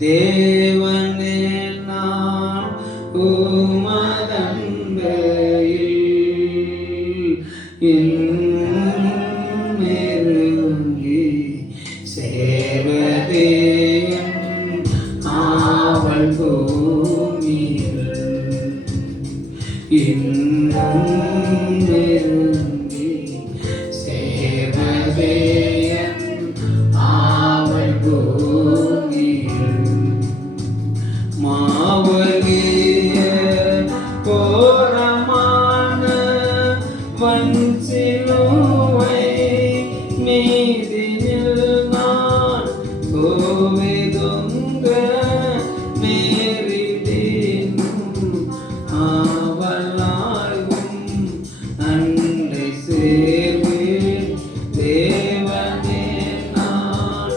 தேவனே நான் உமதன்பையில் நெருங்கி சேர்வதே ஆவல் பூமியில் இன்னும் நெருங்கி சேர்வதே ஆவல் பூமியில் மாவலிய கோரமான வஞ்சிலுவை நீதியில் நான் கோவிதுங்க நேரிடினும் ஆவலாகும் அண்டை சேர்வேன் தேவனே நான்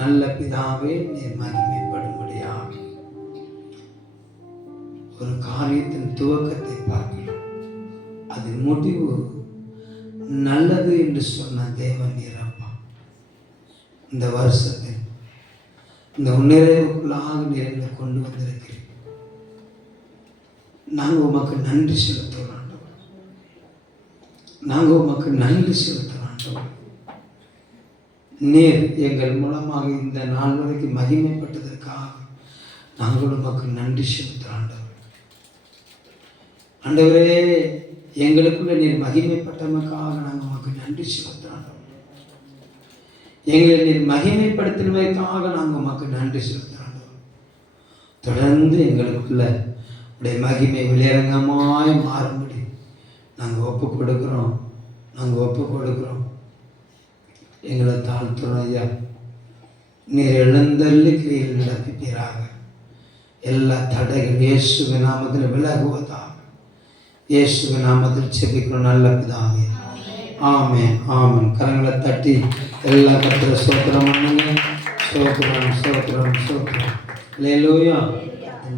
நல்ல பிதாவே, நீர் மகிமைப்படும்படியாக ஒரு காரியத்தின் துவக்கத்தை பார்க்கிறோம், அதன் முடிவு நல்லது என்று சொன்ன தேவன் நீரப்பா. இந்த வருஷத்தில் இந்த நிறைவுக்குள்ளாக நிறைந்த கொண்டு வந்திருக்கிறேன். நாங்கள் உமக்கு நன்றி செலுத்துகிறோம். நாங்கள் உமக்கு நன்றி செலுத்துகிறோம். நீர் எங்கள் மூலமாக இந்த நாள் வரைக்கும் மகிமைப்பட்டதற்காக நாங்கள் உமக்கு நன்றி செலுத்துகிறோம். ஆண்டவரே, எங்களுக்குள்ள நீர் மகிமைப்பட்டமைக்காக நாங்கள் உமக்கு நன்றி செலுத்துகிறோம். எங்களை நீர் மகிமைப்படுத்தினமைக்காக நாங்கள் உமக்கு நன்றி செலுத்துகிறோம். தொடர்ந்து எங்களுக்குள்ள உடைய மகிமை வெளியரங்கமாய் மாறும்படி நாங்கள் ஒப்பு கொடுக்குறோம். எங்களை தாழ்த்துறோம் ஐயா. நீர் எழுந்தள்ளி கிரியில் நடப்பிப்பீராக. எல்லா தடைகள் இயேசுவின் நாமத்தில் விலகுவதாக. இயேசுவின் நாமத்தில் செபிக்கிறோம் நல்ல பிதாவே. ஆமென், ஆமென். கரங்களை தட்டி எல்லா கர்த்தரை ஸ்தோத்திரம் பண்ணுங்க. ஸ்தோத்திரம். அல்லேலூயா.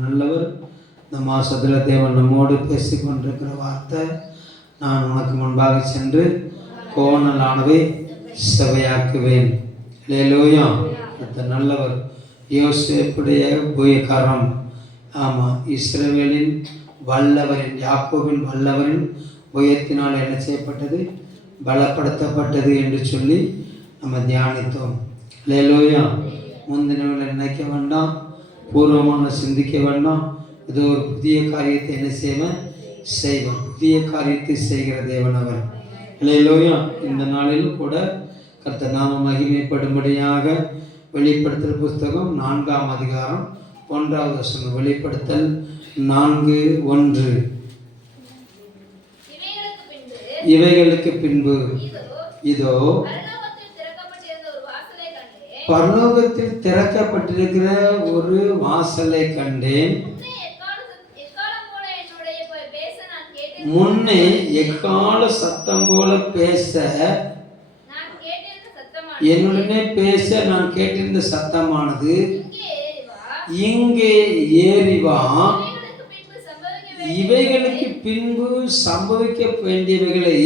நல்லவர். இந்த மாசத்துல தேவன் நம்மோடு பேசி கொண்டிருக்கிற வார்த்தை, நான் உனக்கு முன்பாக சென்று கோணலானவை செவையாக்குவேன். அல்லேலூயா. அடுத்த நல்லவர். யோசேப்புடைய புயக்கரம், ஆமாம், இஸ்ரவேலின் வல்லவரின், யாக்கோபின் வல்லவரின் புயத்தினால் என்ன செய்யப்பட்டது? பலப்படுத்தப்பட்டது என்று சொல்லி நம்ம தியானித்தோம். அல்லேலூயா. முந்தினவர்களை நினைக்க வேண்டாம், பூர்வமான சிந்திக்க வேண்டாம். இது ஒரு புதிய காரியத்தை என்ன செய்வோம். புதிய காரியத்தை செய்கிற தேவன் அவர். அல்லேலூயா. இந்த நாளிலும் கூட கர்த்தர் நாம மகிமைப்படும்படியாக வெளிப்படுத்தல் புஸ்தகம் 4ஆம் அதிகாரம் 1வது வசனம். வெளிப்படுத்தல் 4:1. இவைகளுக்கு பின்பு இதோ பரலோகத்தில் திறக்கப்பட்டிருக்கிற ஒரு வாசலை கண்டேன். முன்னே எக்கால சத்தம் போல பேச என்னுடனே பேச நான் கேட்டிருந்த சத்தமானது, இங்கே ஏறி வா, இவைகளுக்கு பின்பு சம்பவிக்க வேண்டியவைகளை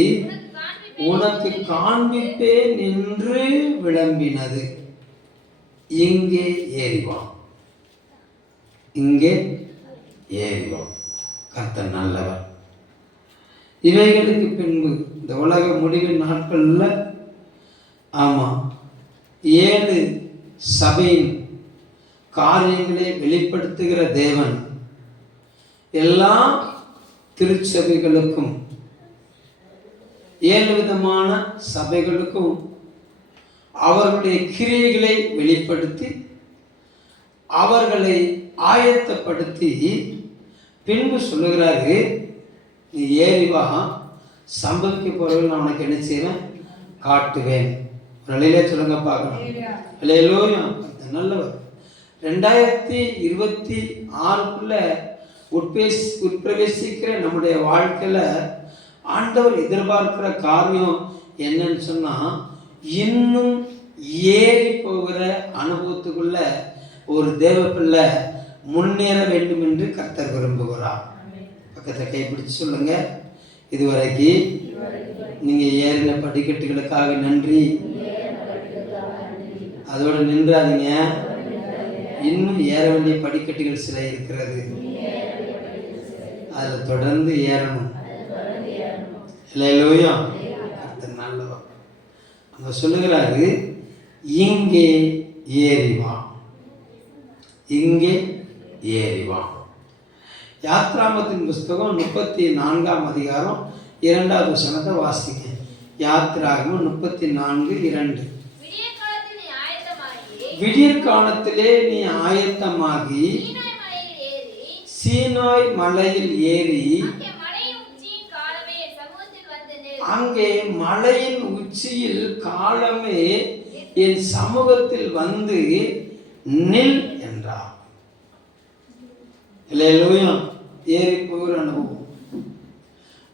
உனக்கு காண்பிப்பேன் என்று விளம்பினது. இங்கே ஏறி வா. கர்த்தர் நல்லவர். இவைகளுக்கு பின்பு இந்த உலக முடிவின் நாட்கள்ல, ஆமாம், 7 சபையின் காரியங்களை வெளிப்படுத்துகிற தேவன் எல்லாம் திருச்சபைகளுக்கும் 7 விதமான சபைகளுக்கும் அவர்களுடைய கிரியைகளை வெளிப்படுத்தி அவர்களை ஆயத்தப்படுத்தி பின்பு சொல்லுகிறாரு, நீ ஏறி வா, சம்பவிக்க போறவர்கள் நான் உனக்கு என்ன செய்வேன், காட்டுவேன். நிலையிலே சொல்லுங்க பார்க்கலாம். அல்லேலூயா. நல்லவர். 2026க்குள்ள உட்பிரவேசிக்கிற நம்முடைய வாழ்க்கையில ஆண்டவர் எதிர்பார்க்கிற காரியம் என்னன்னு சொன்னா, இன்னும் ஏறி போகிற அனுபவத்துக்குள்ள ஒரு தேவ பிள்ளை முன்னேற வேண்டும் என்று கர்த்தர் விரும்புகிறார். பக்கத்தை கைப்பிடிச்சு சொல்லுங்க, இதுவரைக்கும் நீங்க ஏறின படிக்கட்டுகளுக்காக நன்றி. அதோட நின்றாதீங்க, இன்னும் ஏற வேண்டிய படிக்கட்டுகள் சில இருக்கிறது, அதில் தொடர்ந்து ஏறணும். இல்லையா? கர்த்தர் நல்லவர். அங்க சொல்லுகிறாரு, இங்கே ஏறி வா, இங்கே ஏறி வா. யாத்ராமத்தின் புஸ்தகம் 34ஆம் அதிகாரம் 2வது வசனத்தை வாசிங்க. யாத்ராகமம் 34:2. விடியற் காலத்திலே நீ ஆயத்தமாகி சீனாய் மலையில் ஏறி அங்கே மலையின் உச்சியில் காலமே என் சமூகத்தில் வந்து நில் என்றார். அல்லேலூயா. ஏறி போகிற அனுபவம்.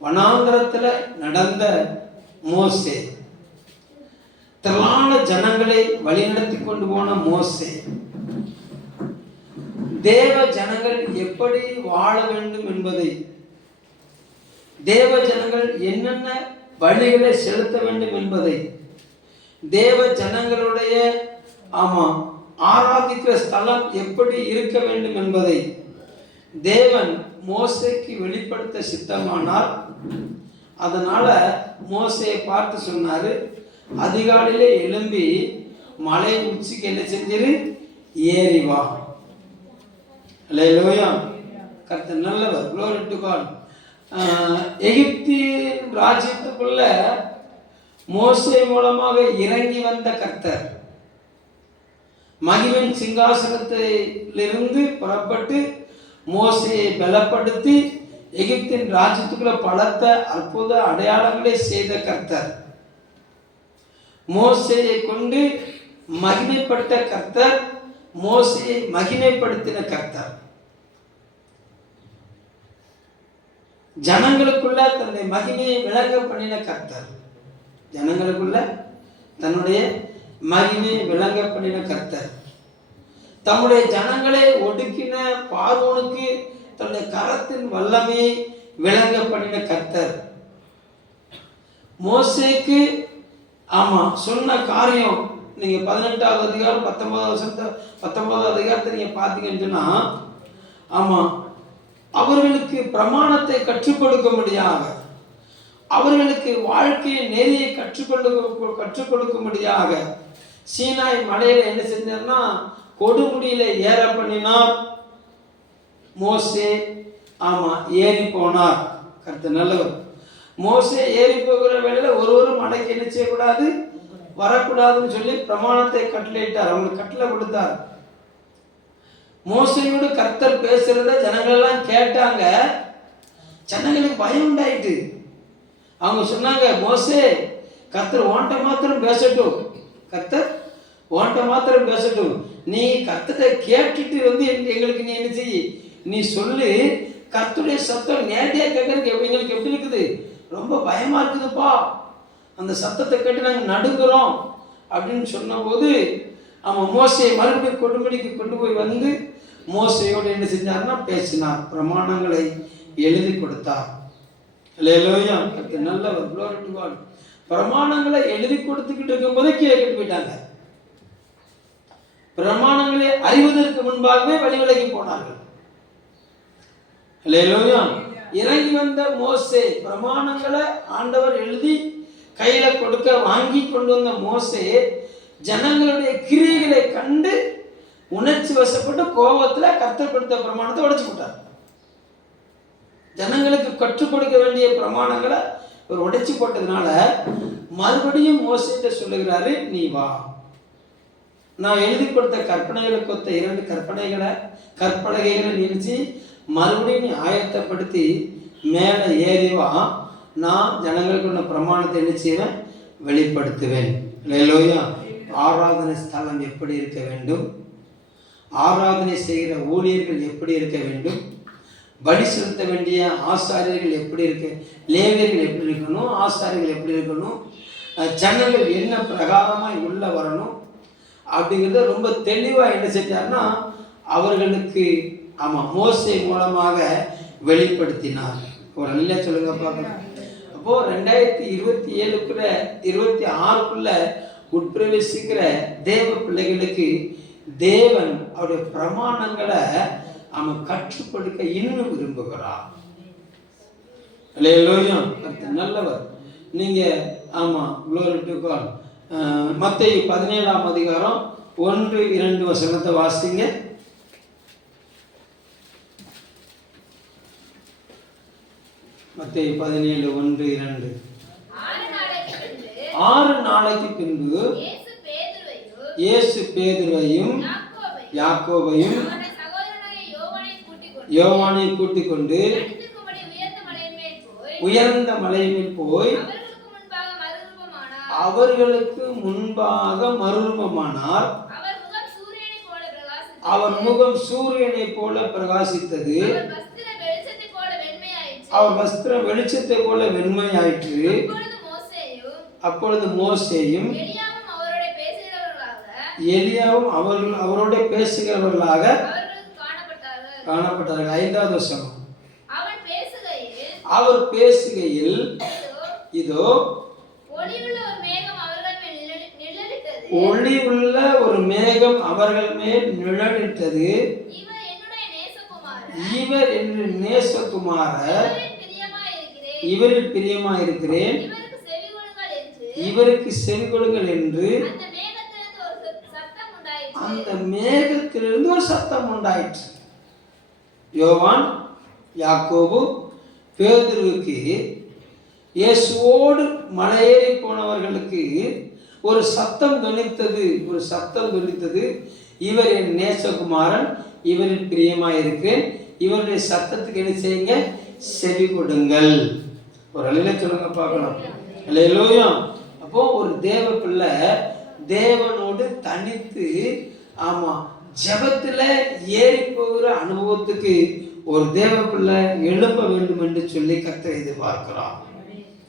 வனாந்தரத்தில் நடந்த மோசே, திரளான ஜனங்களை வழிநடத்தி கொண்டு போன மோசே, தேவ ஜனங்கள் எப்படி வாழ வேண்டும் என்பதை, தேவ ஜனங்கள் என்னென்ன வழிகளை செலுத்த வேண்டும் என்பதை, தேவ ஜனங்களுடைய ஆராதிக்கிற ஸ்தலம் எப்படி இருக்க வேண்டும் என்பதை தேவன் மோசேக்கு வெளிப்படுத்த சித்தமானார். அதனால மோசேயை பார்த்து சொன்னாரு, அதிகாலையிலே எழும்பி மலை உச்சிக்கு என்ன செஞ்சிரு, ஏறி வா. அல்லேலூயா. கர்த்தர் நல்லவர். glory to God. எகிப்தின் ராஜ்யத்துக்குள்ள மோசே மூலமாக இறங்கி வந்த கர்த்தர் மகிமின் சிங்காசனத்திலிருந்து புறப்பட்டு மோசேயை பலப்படுத்தி எகிப்தின் ராஜ்யத்துக்குள்ள பலத்த அற்புத அடையாளங்களை செய்த கர்த்தர், மோசேயை கொண்டு மகிமைப்பட்ட கர்த்தர், மோசேயை மகிமைப்படுத்தின கர்த்தர், ஜனங்களுக்குள்ள தன்னுடைய மகிமையை விளங்க பண்ணின கர்த்தர், ஜனங்களுக்குள்ள தன்னுடைய மகிமையை விளங்க பண்ணின கர்த்தர், தம்முடைய ஜனங்களை ஒடுக்கின பார்வோனுக்கு தன்னுடைய கரத்தின் வல்லமையை விளங்க பண்ணின கர்த்தர், மோசேக்கு சொன்ன காரியம் நீங்க 18வது அதிகாரம் 19வது அதிகாரத்தை நீங்க பார்த்தீங்கன்னு சொன்னா, அவர்களுக்கு பிரமாணத்தை கற்றுக் கொடுக்க முடியாத, அவர்களுக்கு வாழ்க்கையை நெறியை கற்றுக் கொடுக்க முடியாத சீனாய் மலையில என்ன செஞ்சார்னா கொடுமுடியில ஏற பண்ணினார். மோசே ஏறி போனார். கர்த்தர் நல்லவர். மோசே ஏறி போகிற வேளையில ஒருவரும் மலைக்கு என்ன செய்யக்கூடாது, வரக்கூடாதுன்னு சொல்லி பிரமாணத்தை கட்டளையிட்டார், அவங்களுக்கு கட்டளை கொடுத்தார். மோசையோடு கர்த்தர் பேசுறத ஜனங்கள் எல்லாம் கேட்டாங்க. ஜனங்களுக்கு பயம் உண்டாயிட்டு. அவங்க சொன்னாங்க, மோசே கர்த்தர் ஓண்ட மாத்திரம் பேசட்டும், கர்த்தர் ஓண்ட மாத்திரம் பேசட்டும், நீ கர்த்தரை கேட்டுட்டு வந்து எங்களுக்கு நீ என்ன செய்ய, நீ சொல்லு, கர்த்தருடைய சத்தம் நேரடியா கேட்கறதுக்கு எங்களுக்கு எப்படி இருக்குது, ரொம்ப பயமா இருக்குதுப்பா, அந்த சத்தத்தை கேட்டு நாங்கள் நடுங்குறோம் அப்படின்னு சொன்ன போது மோசையை மறுபடியும் கொடுமுடிக்கு கொண்டு போய் வந்து மோசையோடு என்ன செஞ்சார்னா பேசினார், பிரமாணங்களை எழுதி கொடுத்தார். அல்லேலூயா. கர்த்தர் நல்லவர். glory to God. பிரமாணங்களை எழுதி கொடுத்துக்கிட்டு இருக்கும்போது கேட்டுட்டு போயிட்டாங்க. பிரமாணங்களை அறிவதற்கு முன்பாகவே வழி விலகி போனார்கள். அல்லேலூயா. இறங்கி வந்த மோசே, பிரமாணங்களை ஆண்டவர் எழுதி கையில கொடுக்க வாங்கி கொண்டு வந்த மோசே ஜனங்களுடைய கிரியைகளை கண்டு உணர்ச்சி வசப்பட்டு கோபத்துல கர்த்தர் கொடுத்த பிரமாணத்தை உடைச்சு போட்டார். ஜனங்களுக்கு கற்றுக் கொடுக்க வேண்டிய பிரமாணங்களை ஒரு உடைச்சி போட்டதுனால மறுபடியும் மோசேட்ட சொல்லுகிறாரு, நீ வா, நான் எழுதி கொடுத்த கற்பனைகளுக்கு ஒத்த 2 கற்பலகைகளை நினைச்சு மறுபடியும் நீ ஆயத்தப்படுத்தி மேலே ஏறி வா, நான் ஜனங்களுக்கு உள்ள பிரமாணத்தை என்ன செய்வேன், வெளிப்படுத்துவேன். அல்லேலூயா. ஆராதனை ஸ்தலம் எப்படி இருக்க வேண்டும், ஆராதனை செய்கிற ஊழியர்கள் எப்படி இருக்க வேண்டும், பலி செலுத்த வேண்டிய ஆசாரியர்கள் எப்படி இருக்க, லேவியர்கள் எப்படி இருக்கணும், ஆசாரியர்கள் எப்படி இருக்கணும், ஜனங்கள் என்ன பிரகாரமாக உள்ள வரணும் அப்படிங்கிறத ரொம்ப தெளிவாக என்ன செஞ்சார்னா அவர்களுக்கு மோசே மூலமாக வெளிப்படுத்தினார். ஒரு நல்ல சொல்லுங்க பார்க்கலாம். அப்போது 2027க்குள்ள 26க்குள்ள உட்பிரவேசிக்கிற தேவ பிள்ளைகளுக்கு தேவன் அவருடைய பிரமாணங்களை அவன் கற்றுக் கொடுக்க இன்னும் விரும்புகிறார். அல்லேலூயா. நல்லவர். நீங்க glory to God. மத்தேயு 17ஆம் அதிகாரம் 1-2 வசனத்தை வாசிங்க. மத்தேயு 17:1-2. 6 நாளைக்கு பின்பு இயேசு பேதுருவையும் யாக்கோபையும் யோவானை கூட்டிக் கொண்டு உயர்ந்த மலையின் போய் அவர்களுக்கு முன்பாக மறுரூபமானார். அவர் முகம் சூரியனை போல பிரகாசித்தது, அவர் வஸ்திரம் வெளிச்சத்தை போல வெண்மையாயிற்று. அப்பொழுது மோசேயும் எலியாவும் அவரோட பேசுகிறவர்களாக காணப்பட்டார்கள். 5வது வசனம். அவர் பேசுகையில் இதோ ஒளி உள்ள ஒரு மேகம் அவர்கள் மேல் நிழலிட்டது. இவர் என்று நேசகுமாரர், இவரில் பிரியமாயிருக்கிறேன், இவருக்கு செவி கொடுங்கள் என்று அந்த மேகத்திலிருந்து ஒரு சத்தம் உண்டாயிற்று. யோவான், யாக்கோபு, பேதுருவுக்கு இயேசுவோடு மலையேறி போனவர்களுக்கு ஒரு சத்தம் தொனித்தது. இவர் என் நேசகுமாரன், இவரில் பிரியமாயிருக்கிறேன், இவருடைய சத்தத்துக்கு என்ன செய்யுங்க, செவி கொடுங்கள். ஒரு அலையில சொல்லுங்க பார்க்கலாம். அல்லேலூயா. அப்போ ஒரு தேவ பிள்ளை தேவனோடு தனித்து ஜெபத்துல ஏறி போகிற அனுபவத்துக்கு ஒரு தேவ பிள்ளை எழுப்ப வேண்டும் என்று சொல்லி கர்த்தர் எதிர்பார்க்கிறார்.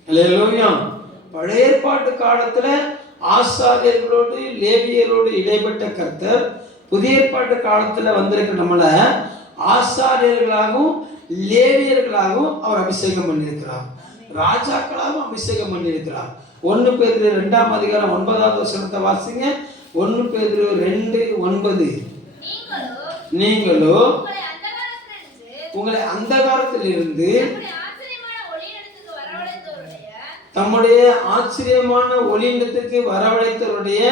அல்லேலூயா. பழைய ஏற்பாட்டு காலத்துல ஆசாரியர்களோடு லேவியரோடு இடைப்பட்ட கர்த்தர் புதிய ஏற்பாட்டு காலத்துல வந்திருக்க நம்மளை ஆசாரியர்களாகவும் லேவியர்களாகவும் அவர் அபிஷேகம் பண்ணியிருக்கிறார், ராஜாக்களாகவும் அபிஷேகம் பண்ணியிருக்கிறார். 1 பேதுரு 2ஆம் அதிகாரம் 9வது வசனத்தை வாசிங்க. 1 பேதுரு 2:9. நீங்களோ உங்களை அந்தகாரத்திலிருந்து தம்முடைய ஆச்சரியமான ஒளியிடத்துக்கு வரவழைத்தவருடைய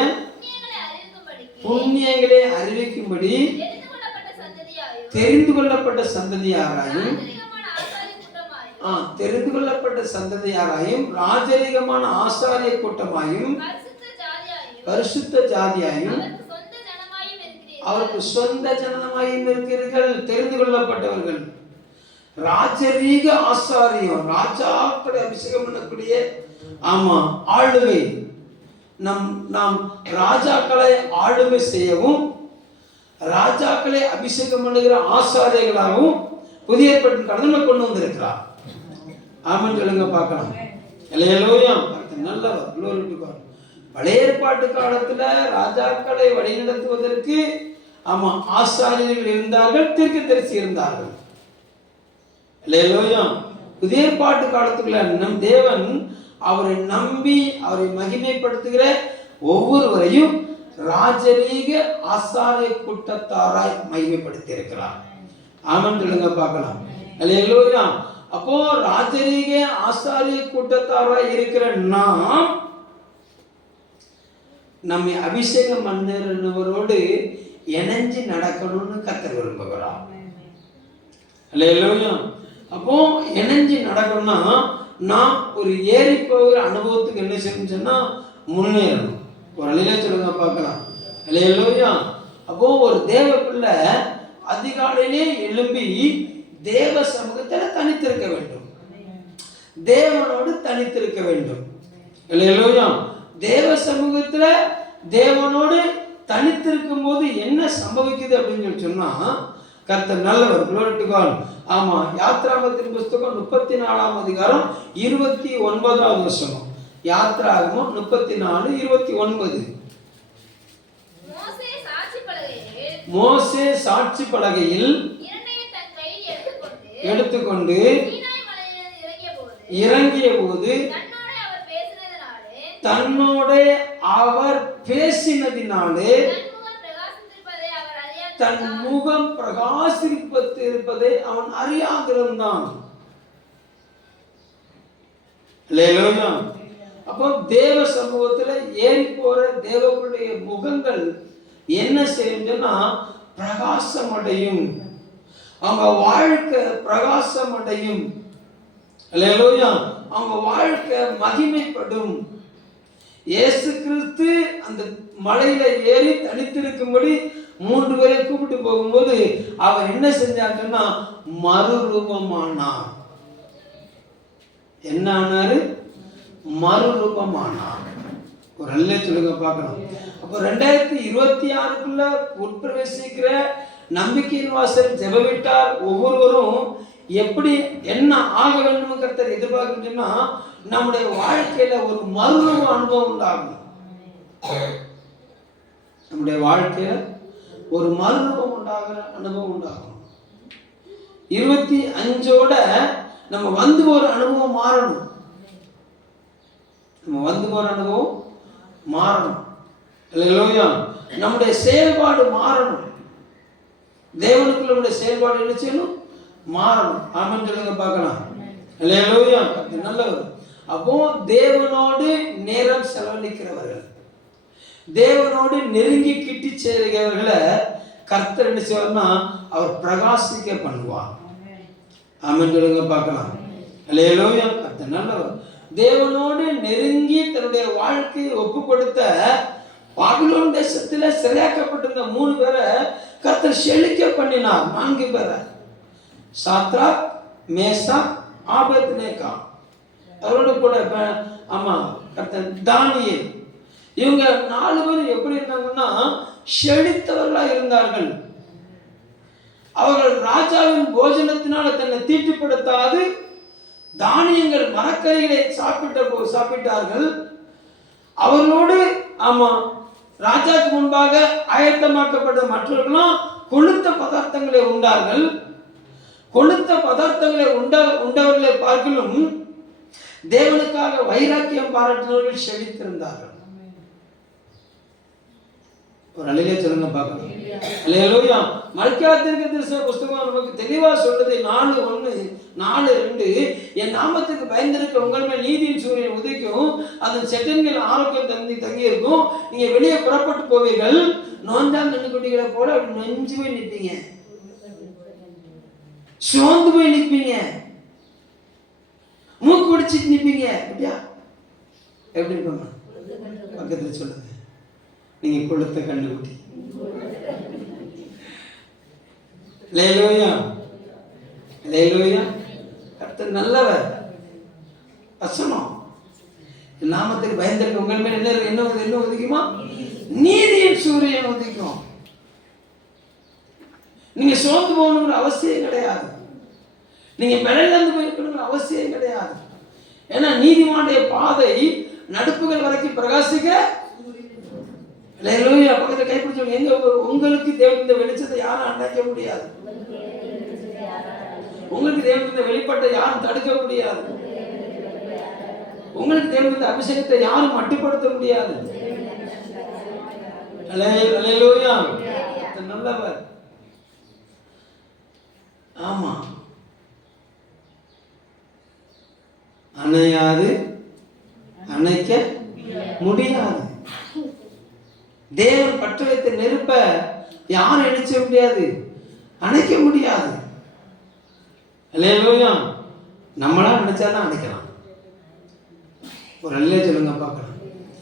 புண்ணியங்களை அறிவிக்கும்படி தெரிந்து கொள்ளப்பட்ட சந்ததியாராயும் ராஜரீகமான ஆசாரிய கூட்டமாயும் பரிசுத்த ஜாதியாயும் அவருக்கு சொந்த ஜனமாயும் இருக்கிறீர்கள். தெரிந்து கொள்ளப்பட்டவர்கள், ராஜரீக ஆசாரியம், ராஜாக்களை அபிஷேகம் பண்ணக்கூடிய ஆளுகை. நாம் ராஜாக்களை ஆளுகை செய்யவும் ராஜாக்களை அபிஷேகம் பண்ணுகிற ஆசாரியர்களாகவும் புதிய ஏற்பாட்டின் கடமை கொண்டு வந்திருக்கிறார். ஆமென் சொல்லுங்க பார்க்கலாம். அல்லேலூயா. நல்லவர். glory to God. பழைய ஏற்பாட்டு காலத்துல ராஜாக்களை வழிநடத்துவதற்கு ஆசாரியர்கள் இருந்தார்கள், தீர்க்கதரிசி இருந்தார்கள். அல்லேலூயா. புதிய ஏற்பாட்டு காலத்துக்குள்ள நம் தேவன் அவரை நம்பி அவரை மகிமைப்படுத்துகிற ஒவ்வொருவரையும் ராஜரீக ஆசாரிய கூட்டத்தாராய் மகிமைப்படுத்தி இருக்கிறார். ஆமென் சொல்லுங்க பார்க்கலாம். அல்லேலூயா. அப்போ ராஜரீக ஆசாரிய கூட்டத்தாராய் இருக்கிற நாம் நம்மை அபிஷேகம் பண்ணுறவரோடு இணைஞ்சு நடக்கணும்னு கர்த்தர் விரும்புகிறார். அல்லேலூயா. அப்போ இணைஞ்சு நடக்கணும்னா நான் ஒரு ஏறி போகிற அனுபவத்துக்கு என்ன செய்யணும்னு சொன்னா முன்னேறணும். ஒரு அலையில சொல்லுங்க பார்க்கலாம். அல்லேலூயா. அப்போ ஒரு தேவ பிள்ளை அதிகாலையிலே எழும்பி தேவ சமூகத்தில் தனித்திருக்க வேண்டும், தேவனோடு தனித்திருக்க வேண்டும். அல்லேலூயா. தேவ சமூகத்துல தேவனோடு தனித்திருக்கும் போது என்ன சம்பவிக்குது அப்படின்னு சொன்னா கர்த்தர் நல்லவர். glory to God. ஆமா, யாத்ராகமத்தின் புஸ்தகம் 34ஆம் அதிகாரம் 29வது வசனம். யாத்ராகமம் 34:29. மோசே சாட்சி பலகையில் எடுத்துக்கொண்டு இறங்கிய போது தன்னோட அவர் பேசினதினாலே தன் முகம் பிரகாசிப்பதிருப்பதை அவன் அறியாதிருந்தான். அப்போ தேவ சமூகத்துல ஏறி போற தேவனுடைய முகங்கள் என்ன செய்யும்னா பிரகாசம் அடையும், அவங்க வாழ்க்கை பிரகாசம் அடையும். அல்லேலூயா. அவங்க வாழ்க்கை மகிமைப்படும். இயேசு கிறிஸ்து அந்த மலையில ஏறி தனித்திருக்கும்படி 3 பேரை கூப்பிட்டு போகும்போது அவர் என்ன செஞ்சாருன்னா மறுரூபமானார். என்ன ஆனாரு? மறுரூபமானார். ஒரு நல்ல சொல்லுங்க பார்க்கணும். அப்போ 2026க்குள்ள உட்பிரவேசிக்கிற நம்பிக்கையின் வாசல் ஜெபவிட்டார் ஒவ்வொருவரும் எப்படி என்ன ஆக வேண்டும் கர்த்தர் எதிர்பார்க்கின்றனா நம்முடைய வாழ்க்கையில ஒரு மறுரூப அனுபவம் உண்டாகும். நம்முடைய வாழ்க்கையில ஒரு மறுரூபம் உண்டாகிற அனுபவம் உண்டாகும். 25ஓட நம்ம வந்து ஒரு அனுபவம் மாறணும். நம்ம வந்து ஒரு அனுபவம் மாறணும். அல்லேலூயா. நம்முடைய செயல்பாடு மாறணும். தேவனுக்குள்ள நம்முடைய செயல்பாடு என்ன செய்யணும்? மாறணும். ஆமென் சொல்லுங்க பார்க்கலாம். அல்லேலூயா. நல்லவர். அப்போ தேவனோடு நேரம் செலவழிக்கிறவர்கள், தேவனோடு நெருங்கி கிட்டி சேர்கிறவர்களை கர்த்தர் என்ன செய்வார்னா அவர் பிரகாசிக்க பண்ணுவார். ஆமென் சொல்லுங்க பார்க்கலாம். அல்லேலூயா. கர்த்தர் நல்லவர். தேவனோடு நெருங்கி தன்னுடைய வாழ்க்கையை ஒப்பு கொடுத்த பாபிலோன் தேசத்துல சிறையாக்கப்பட்டிருந்த 3 பேரை கர்த்தர் செழிக்க பண்ணினார். 4 பேரை, சாத்ராக், மேசாக், ஆபேத்நேகோ. அவரோட கூட ஆமா கர்த்தர் தானியேல். இவங்க 4 பேரும் எப்படி இருந்தாங்கன்னா செழித்தவர்களா இருந்தார்கள். அவர்கள் ராஜாவின் போஜனத்தினால தன்னை தீட்டுப்படுத்தாது தானியங்கள் மரக்கறிகளை சாப்பிட்டார்கள். அவர்களோடு ஆமா ராஜாக்கு முன்பாக ஆயத்தமாக்கப்பட்ட மற்றவர்களும் கொழுத்த பதார்த்தங்களை உண்டார்கள். கொழுத்த பதார்த்தங்களை உண்டவர்களை பார்க்கலும் தேவனுக்காக வைராக்கியம் பாராட்டினவர்கள் செழித்திருந்தார்கள். ஒரு அலையிலே சொல்லுங்க பார்க்கலாம். அல்லேலூயா. மல்கியா தீர்க்கதரிசன புஸ்தகம் நமக்கு தெளிவா சொல்றது 4:1 4:2 என் நாமத்துக்கு பயந்திருக்க உங்கள் மேல் நீதியின் சூரியன் உதிக்கும், அதன் செட்டன்கள் ஆரோக்கியம் தங்கி இருக்கும். நீங்க வெளியே புறப்பட்டு போவீர்கள், நோஞ்சான் கண்ணுக்குட்டிகளை போல அப்படி நெஞ்சு போய் நிற்பீங்க, சோர்ந்து போய் நிற்பீங்க, மூக்கு பிடிச்சிட்டு நிற்பீங்க. அப்படியா? எப்படி இருப்பாங்க? பக்கத்துல சொல்லுங்க. நீங்க கொளுத்த கண்டுபிடி. அல்லேலூயா. அல்லேலூயா. கர்த்தர் நல்லவர். வசனம் நாமத்துக்கு பயந்திருக்க உங்கள் மேல் என்ன உதிக்குமா? நீதியின் சூரியன் உதிக்கும். நீங்க சோர்ந்து போகணுங்கிற அவசியம் கிடையாது. நீங்க மெலிந்து போயிருக்கணுங்கிற அவசியம் கிடையாது. ஏன்னா நீதிமானுடைய பாதை நடுப்புகள் வரைக்கும் பிரகாசிக்க. அல்லேலூயா. பக்கத்துல கைப்பிடிச்சவங்க எங்க உங்களுக்கு தேவன் இந்த வெளிச்சத்தை யாரும் அணைக்க முடியாது. உங்களுக்கு தேவன் இந்த வெளிப்பாட்டை யாரும் தடுக்க முடியாது. உங்களுக்கு தேவன் இந்த அபிஷேகத்தை யாரும் மட்டுப்படுத்த முடியாது. அல்லேலூயா. நல்லவர். ஆமா. அணையாது, அணைக்க முடியாது. தேவன் பற்ற வைத்த நெருப்ப யாரும் அணைக்க முடியாது, அணைக்க முடியாது. அல்லேலூயா. நம்மளா நினைச்சாதான் அடைக்கலாம். ஒரு அல்லே சொல்லுங்க பார்க்கலாம்.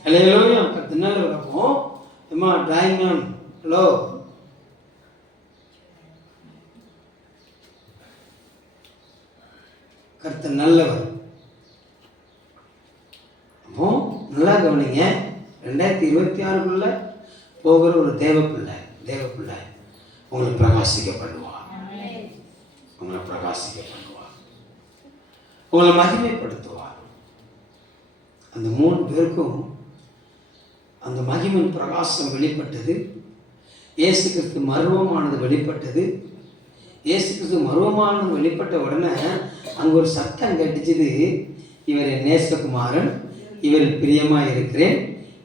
அல்லேலூயா. கர்த்தர் நடக்கும். அம்மா டிராயிங் மேம், ஹலோ. கர்த்தர் நல்லவர். அப்போ நல்லா கவனிங்க. 2026 போகிற ஒரு தேவ பிள்ளை உங்களை பிரகாசிக்க பண்ணுவார், உங்களை பிரகாசிக்க பண்ணுவார், உங்களை மகிமைப்படுத்துவார். அந்த 3 பேருக்கும் அந்த மகிமின் பிரகாசம் வெளிப்பட்டது. இயேசு கிறிஸ்து மர்வமானது வெளிப்பட்டது. இயேசு கிறிஸ்து மர்வமானது வெளிப்பட்ட உடனே அங்கே ஒரு சத்தம் கேட்டுச்சுது, இவர் என் நேசகுமாரன், இவரில் பிரியமாக இருக்கிறேன்,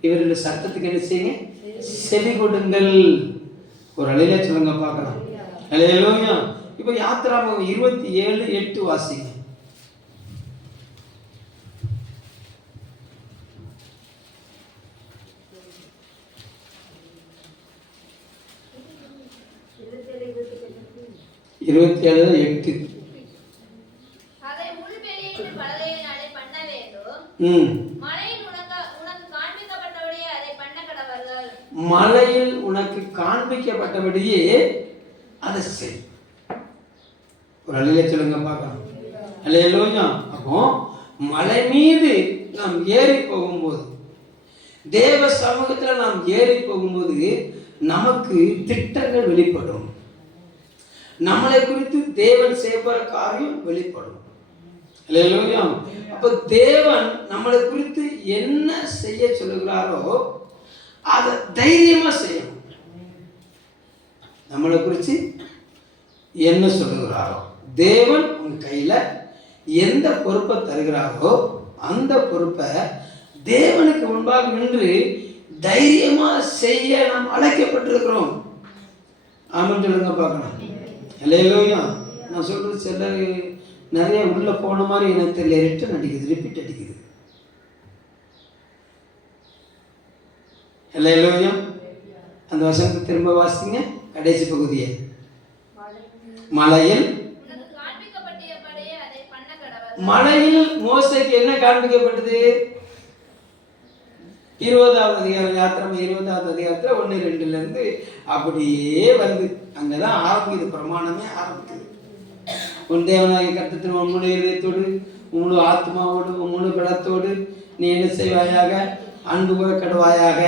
இவருடைய சத்தத்துக்கு என்ன செய்யுங்க, செவி கொடுங்கள். ஒரு அலையில சொல்லுங்க பார்க்கலாம். அல்லேலூயா. இப்போ யாத்திராகமம் 27:8 வாசிங்க. மலையில் உனக்கு காண்பிக்கப்பட்டபடியே அதை செய். ஒரு அலையில சொல்லுங்க பார்க்கலாம். அல்லேலூயா. அப்போ மலை மீது நாம் ஏறி போகும்போது, தேவ சமூகத்தில் நாம் ஏறி போகும்போது நமக்கு திட்டங்கள் வெளிப்படும். நம்மளை குறித்து தேவன் செய்கிற காரியம் வெளிப்படும். அல்லேலூயா. அப்போ தேவன் நம்மளை குறித்து என்ன செய்ய சொல்லுகிறாரோ அதை தைரியமா செய்யணும். நம்மளை குறித்து என்ன சொல்லுகிறாரோ, தேவன் உங்க கையில எந்த பொறுப்பை தருகிறாரோ அந்த பொறுப்பை தேவனுக்கு முன்பாக நின்று தைரியமா செய்ய நாம் அழைக்கப்பட்டிருக்கிறோம். ஆமென் சொல்லுங்க பார்க்கலாம். அல்லேலூயா. நான் சொல்றது சில நிறைய உள்ள போன மாதிரி எனக்கு தெரியல, ரிப்பீட் அடிக்குது. அல்லேலூயா. அந்த வசனத்தை திரும்ப வாசிங்க, கடைசி பகுதியை. மலையில் மோசேக்கு என்ன காண்பிக்கப்பட்டது? 20வது அதிகாரம், யாத்திரை 20வது அதிகாரத்தில் 1-2 அப்படியே வருது. அங்கதான் ஆரம்பிக்குது, பிரமாணமே ஆரம்பிக்குது. உன் தேவனாகிய கர்த்தர் உன் முழு இதயத்தோடு, முழு ஆத்மாவோடு, முழு பலத்தோடு நீ என்ன செய்வாயாக, அன்பு கூற கடுவாயாக.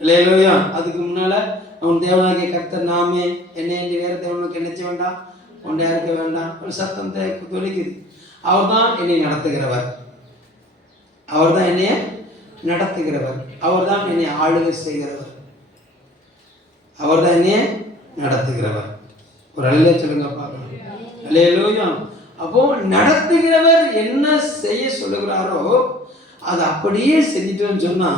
அல்லேலூயா. அதுக்கு முன்னால அவன் தேவனாகிய கர்த்தர் நாமே, என்னை வேற தேவனுக்கு என்ன செய்ய வேண்டாம், ஒன்றையா இருக்க வேண்டாம். ஒரு சத்தம் தொலைக்குது. அவர் தான் என்னை நடத்துகிறவர், அவர் தான் என்னைய நடத்துகிறவர், அவர் தான் என்னை ஆளுகை செய்கிறவர், அவர் தான் என்னைய நடத்துகிறவர். ஒரு அல்லேலூயா சொல்லுங்க பார்க்கலாம். அல்லேலூயா. அப்போ நடத்துகிறவர் என்ன செய்ய சொல்லுகிறாரோ அதை அப்படியே செஞ்சிட்டோன்னு சொன்னா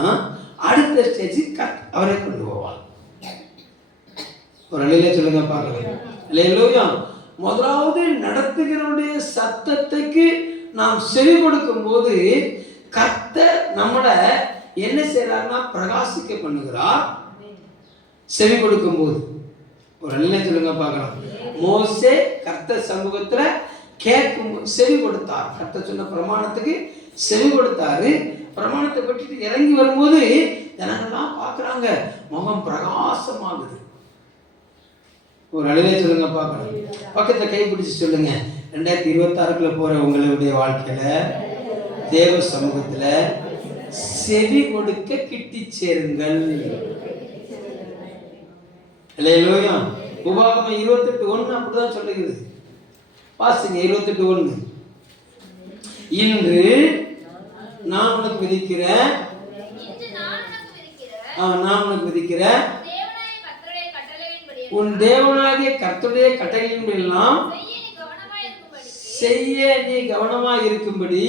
அடுத்த ஸ்டேஜுக்கு அவரை கொண்டு போவார். ஒரு அல்லேலூயா சொல்லுங்க பார்க்கலாம். அல்லேலூயா. முதலாவது நடத்துகிறவருடைய சத்தத்துக்கு நாம் செவி கொடுக்கும் போது கர்த்தர் நம்மளை என்ன செய்யறாருன்னா பிரகாசிக்க பண்ணுகிறார். செவி கொடுக்கும் போது ஒரு அல்லேலூயா சொல்லுங்க பார்க்கலாம். மோசே கர்த்தர் சமூகத்துல கேட்கும் செவி கொடுத்தார். கர்த்தர் சொன்ன பிரமாணத்துக்கு செவி கொடுத்தாரு. பிரமாணத்தை பற்றிட்டு இறங்கி வரும்போது ஜனங்கள்லாம் பார்க்குறாங்க, முகம் பிரகாசமாகுது. ஒரு அல்லேலூயா சொல்லுங்க பார்க்கலாம். பக்கத்துல கைப்பிடிச்சு சொல்லுங்க, 2026 போற உங்களுடைய வாழ்க்கையில தேவ சமூகத்துல செவி கொடுக்க கிட்டி சேருங்கள். அல்லேலூயா. உபாகமம் 28:1 அப்படிதான் சொல்லுகிறது. வாசிங்க 28:1. இன்று நான் உனக்கு விதிக்கிறேன், நான் உனக்கு விதிக்கிறேன் உன் தேவனாகிய கர்த்தருடைய கட்டளையின்படி எல்லாம் செய்ய நீ கவனமாய் இருக்கும்படி.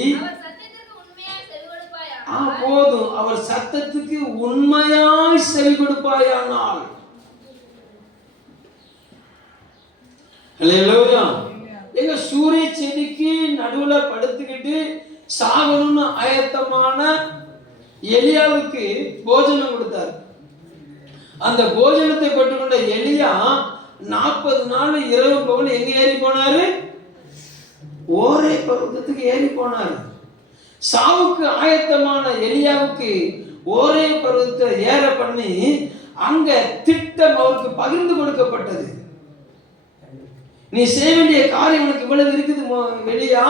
போதும், அவர் சத்தத்துக்கு உண்மையாய் செவி கொடுப்பாயானால். அல்லேலூயா. எங்க சூரிய செடிக்கு நடுவுல படுத்துக்கிட்டு சாகணும்னு ஆயத்தமான எலியாவுக்கு போஜனம் கொடுத்தார். அந்த போஜனத்தை பெற்றுக்கொண்ட எலியா 40 நாள் இரவு பகல் எங்க ஏறி போனாரு? ஓரே பர்வதத்துக்கு ஏறி போனாரு. சாவுக்கு ஆயத்தமான எலியாவுக்கு ஓரே பர்வதத்தை ஏற பண்ணி அங்க திட்டம் அவருக்கு பகிர்ந்து கொடுக்கப்பட்டது. நீ செய்ய வேண்டிய காரியம் உனக்கு இவ்வளவு இருக்குது எலியா.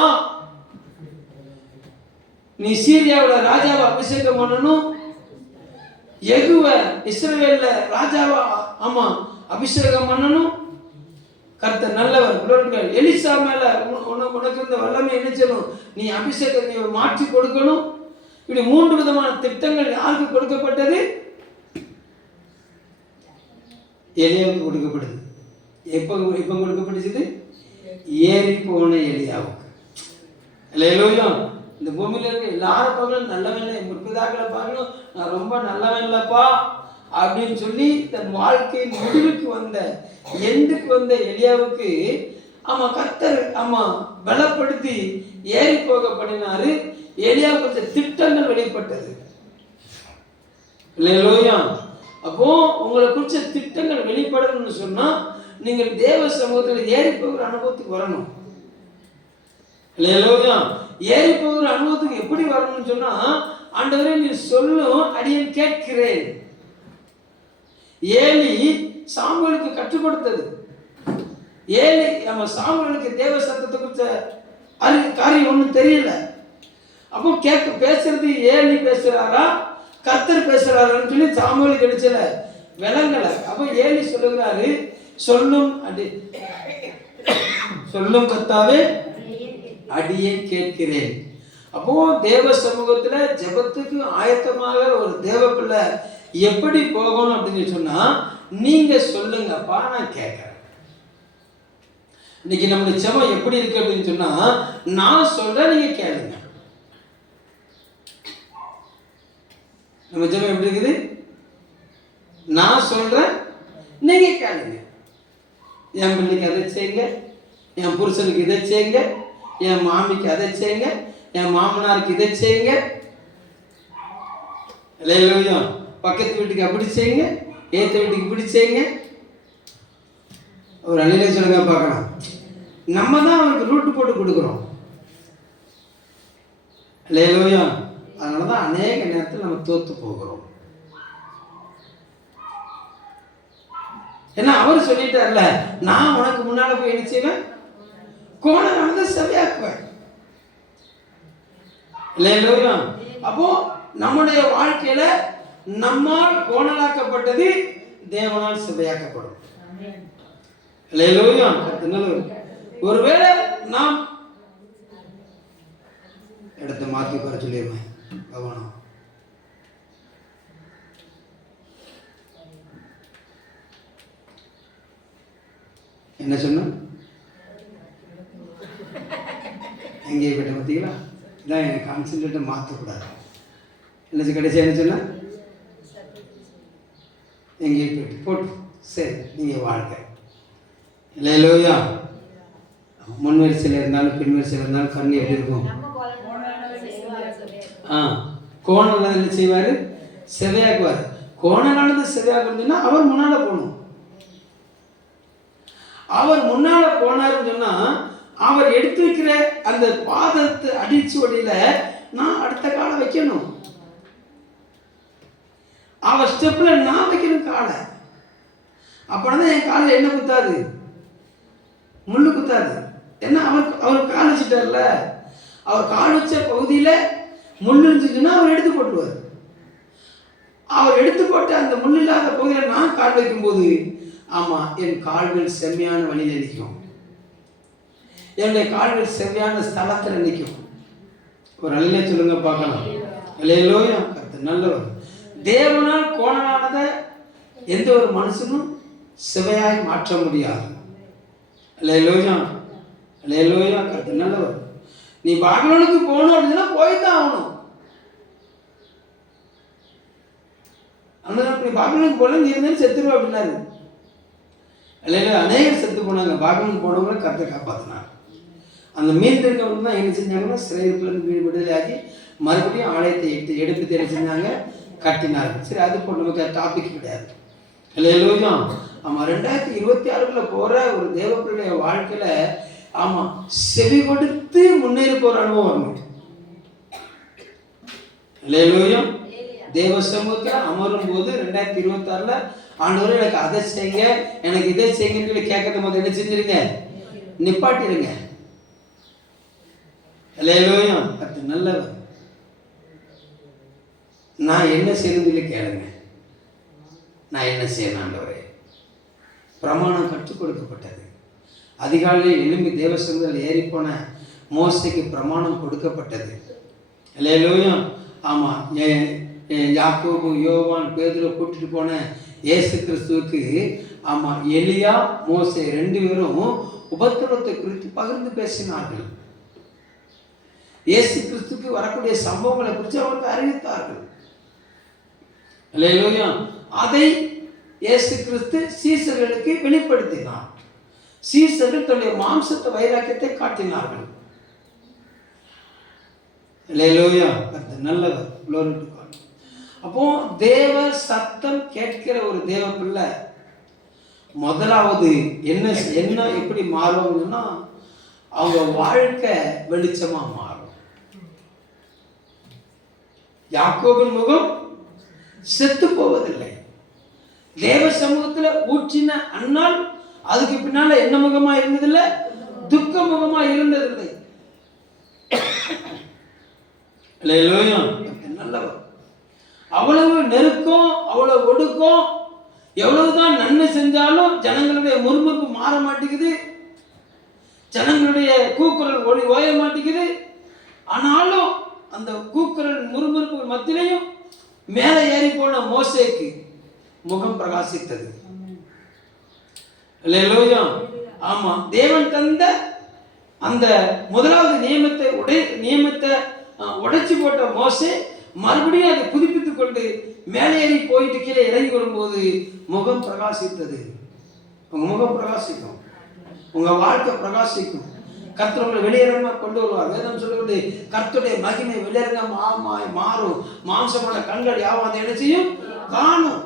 நீ சீரியாவோட ராஜாவை அபிஷேகம் பண்ணணும். யெகூவ இஸ்ரவேல்ல ராஜாவா அபிஷேகம் பண்ணணும். கர்த்தர் நல்லவர். எலிசா மேல உனக்கு இந்த வல்லமை என்ன செய்யணும்? நீ அபிஷேகத்தை மாற்றி கொடுக்கணும். இப்படி 3 விதமான திட்டங்கள் யாருக்கு கொடுக்கப்பட்டது? எலியாவுக்கு கொடுக்கப்படுது. எப்ப கொடுக்கப்பட்டுச்சு? ஏறி போன எலியாவுக்கு. அல்லேலூயா. இந்த பூமியில இருக்க எல்லாரும் பார்க்கணும் நல்லவன், முற்பிதாக்களை பார்க்கணும், நான் ரொம்ப நல்லவன் இல்லப்பா அப்படின்னு சொல்லி தன் வாழ்க்கையின் முடிவுக்கு வந்த எண்டுக்கு வந்த எலியாவுக்கு கர்த்தர் பலப்படுத்தி ஏறி போக பண்ணினாரு. எலியாவுக்கு கொஞ்சம் திட்டங்கள் வெளிப்பட்டது. அல்லேலூயா. அப்போ உங்களை குறிச்ச திட்டங்கள் வெளிப்படணும்னு சொன்னா நீங்கள் தேவ சமூகத்தில் ஏறி போகிற அனுபவத்துக்கு வரணும். அல்லேலூயா. ஏறி போகிற அனுபவத்துக்கு எப்படி வரணும்னு சொன்னா, ஆண்டவரே நீ சொல்லும் அடியேன் கேட்கிறேன். ஏலி சாமுவேலுக்கு கற்றுக் கொடுத்தது. ஏலி சாமுவேலுக்கு தேவ சத்தத்தை குறித்த காரியம் ஒன்றும் தெரியல. அப்போ பேசுறது ஏலி பேசுறாரா கர்த்தர் பேசுறாருன்னு சொல்லி சாமுவேலுக்கு கிடைச்சல விளங்கல. அப்போ ஏலி சொல்லுகிறாரு, சொல்லும் கர்த்தாவே அடியேன் கேட்கிறேன். அப்போ தேவ சமூகத்துல ஜெபத்துக்கு ஆயத்தமாக ஒரு தேவ பிள்ளை எப்படி போகணும் அப்படின்னு சொன்னா, நீங்க சொல்லுங்கப்பா நான் கேட்கிறேன். இன்னைக்கு நம்மளுடைய ஜெபம் எப்படி இருக்கு அப்படின்னு சொன்னா, நான் சொல்றேன் நீங்க கேளுங்க. நம்ம ஜெபம் எப்படி இருக்குது? நான் சொல்றேன் நீங்க கேளுங்க. என் பிள்ளைக்கு அதை செய்யுங்க, என் புருஷனுக்கு இதை செய்யுங்க, என் மாமிக்கு அதை செய்யுங்க, என் மாமனாருக்கு இதை செய்யுங்க. இல்லையா? பக்கத்து வீட்டுக்கு அப்படி செய்யுங்க, ஏத்த வீட்டுக்கு இப்படி செய்யுங்க. ஒரு அணிலை சொல்லுங்க பார்க்கலாம். நம்ம தான் அவனுக்கு ரூட்டு போட்டு கொடுக்குறோம். இல்லையா? அதனால தான் அநேக நேரத்தில் நம்ம தோத்து போகிறோம். ஏன்னா அவர் சொல்லிட்டார்ல, நான் உனக்கு முன்னால போய் என்ன செய்வேன்? கோணலானதை செவையாக்குவேன். இல்லையா? அப்போ நம்முடைய வாழ்க்கையில நம்மால் கோணலாக்கப்பட்டது தேவனால் செவையாக்கப்படும். இல்லையா? ஒருவேளை நாம் இடத்தை மாற்றி போற சொல்லிடுவேன். கவனம். என்ன சொன்ன? எங்கே போயிட்ட பார்த்தீங்களா? இதான் எனக்கு கான்சென்ட்ரேட்டை மாற்றக்கூடாது. என்ன கடைசி என்ன சொன்ன? எங்கே போயிட்டு போட்டு சரி நீங்கள் வாழ்க. இல்லையா? முன் வரிசையில் இருந்தாலும் பின் வரிசையில் இருந்தாலும் கண் எப்படி இருக்கும்? கோணல் என்ன செய்வார்? செவையாக்குவார். கோணலானது செவையாக்குறதுன்னா அவர் முன்னால போகணும். அவர் முன்னால போனாருன்னு சொன்னா, அவர் எடுத்து வைக்கிற அந்த பாதத்தை அடிச்சு வழியில நான் அடுத்த காலை வைக்கணும். அவர் ஸ்டெப்ல நான் வைக்கணும் காலை. அப்பதான் என் காலில் என்ன குத்தாது? முள்ளு குத்தாது. ஏன்னா அவர் கால் வச்சுட்டார்ல. அவர் கால் வச்ச பகுதியில முள்ளு இருந்துச்சுன்னா அவர் எடுத்து போட்டுருவார். அவர் எடுத்து போட்ட அந்த முள் இல்லாத பகுதியில் நான் கால் வைக்கும்போது என் கால்கள் செம்மையான வழியில் நிற்கும். என்னுடைய கால்கள் செவ்வையான ஸ்தலத்தில் நிற்கும். ஒரு அல்ல சொல்லுங்க பார்க்கலாம். அல்லேலூயா. கர்த்தர் நல்லவர். தேவனால் கோணலானதை எந்த ஒரு மனுஷனும் செவையாய் மாற்ற முடியாது. அல்லேலூயா. அல்லேலூயா. கர்த்தர் நல்லவர். நீ பாபிலோனுக்கு போகணும் அப்படின்னா போய்தான் ஆகணும். அந்த நீ பாபிலோனுக்கு போல நீ இருந்தாலும் செத்துருவா அப்படின்னாரு. அல்லேலூயா. அநேகர் செத்து போனாங்க. பாபிலோனுக்கு போனவங்களை கர்த்தர் காப்பாற்றினார். அந்த மீன் இருக்கவங்க தான் என்ன செஞ்சாங்கன்னா, சிறையிலிருந்து மீன் விடுதலையாகி மறுபடியும் ஆலயத்தை எடுத்து தேடி செஞ்சாங்க, கட்டினார்கள். சரி, அது இப்போ நமக்கு டாபிக் கிடையாது. அல்லேலூயா. ஆமாம் 2026 போகிற ஒரு தேவ பிள்ளைய வாழ்க்கையில் ஆமாம் செவி கொடுத்து முன்னேறி போகிற அனுபவம் வரணும். அல்லேலூயா. தேவ சமூகத்தில் அமரும் போது 2026 ஆண்டவரே எனக்கு அதை செய்யுங்க, எனக்கு இதை செய்யுங்கன்னு சொல்லி கேட்கறது போது என்ன செஞ்சிருங்க? நிப்பாட்டிருங்க. அல்லேலூயா. அது நல்லவர். நான் என்ன செய்யணும்னு சொல்லி கேளுங்க. நான் என்ன செய்யணும் ஆண்டவரே? பிரமாணம் கற்றுக் கொடுக்கப்பட்டது. அதிகாலையில் எழும்பி தேவ சமூகத்தில் ஏறிப்போன மோசேக்கு பிரமாணம் கொடுக்கப்பட்டது. அல்லேலூயா. ஆமாம், யாக்கோபு, யோவான், பேதுரு கூட்டிட்டு போன இயேசு கிறிஸ்துவுக்கு ஆமாம் எலியா, மோசே 2 பேரும் உபத்திரவத்தை குறித்து பகிர்ந்து பேசினார்கள். இயேசு கிறிஸ்துக்கு வரக்கூடிய சம்பவங்களை குறித்து அவருக்கு அறிவித்தார்கள். அல்லேலூயா. அதை இயேசு கிறிஸ்து சீசர்களுக்கு வெளிப்படுத்தினார். சீசர்கள் தன்னுடைய மாம்சத்தை வைராக்கியத்தை காட்டினார்கள். அல்லேலூயா. நல்லவர். அப்போ தேவ சத்தம் கேட்கிற ஒரு தேவ பிள்ளை முதலாவது என்ன எப்படி மாறுவாங்கன்னா அவங்க வாழ்க்கை வெளிச்சமா மாறும். யாக்கோபின் முகம் செத்து போவதில்லை. தேவ சமூகத்துல ஊற்றின அண்ணால் அதுக்கு பின்னால என்ன முகமா இருந்ததில்லை? துக்க முகமா இருந்ததில்லை. நல்லவர். அவ்வளவு நெருக்கம், அவ்வளவு ஒடுக்கம், எவ்வளவுதான் நன்மை செஞ்சாலும் ஜனங்களுடைய முறுமுறுப்பு மாற மாட்டேங்குது, ஜனங்களுடைய கூக்குரல் ஒளி ஓய மாட்டேங்குது. ஆனாலும் அந்த கூக்குரல் முறுமுறுப்பு மத்தியிலையும் மேலே ஏறி போன மோசேக்கு முகம் பிரகாசித்தது. அல்லேலூயா. ஆமா, தேவன் தந்த அந்த முதலாவது நியமத்தை உடைச்சு போட்ட மோசே மறுபடியும் அதை புதுப்பித்துக் கொண்டு மேலே ஏறி போயிட்டு கீழே இறங்கி வரும்போது முகம் பிரகாசித்தது. உங்க முகம் பிரகாசிக்கும், உங்க வாழ்க்கை பிரகாசிக்கும். கர்த்தர் உங்களை வெளியரங்கமா கொண்டு வருவார். வேதம் சொல்லுகிறது, கர்த்தருடைய மகிமை வெளியரங்கமா மாறும், மாம்சமான கண்கள் யாவும் அதை என்ன செய்யும்? காணும்.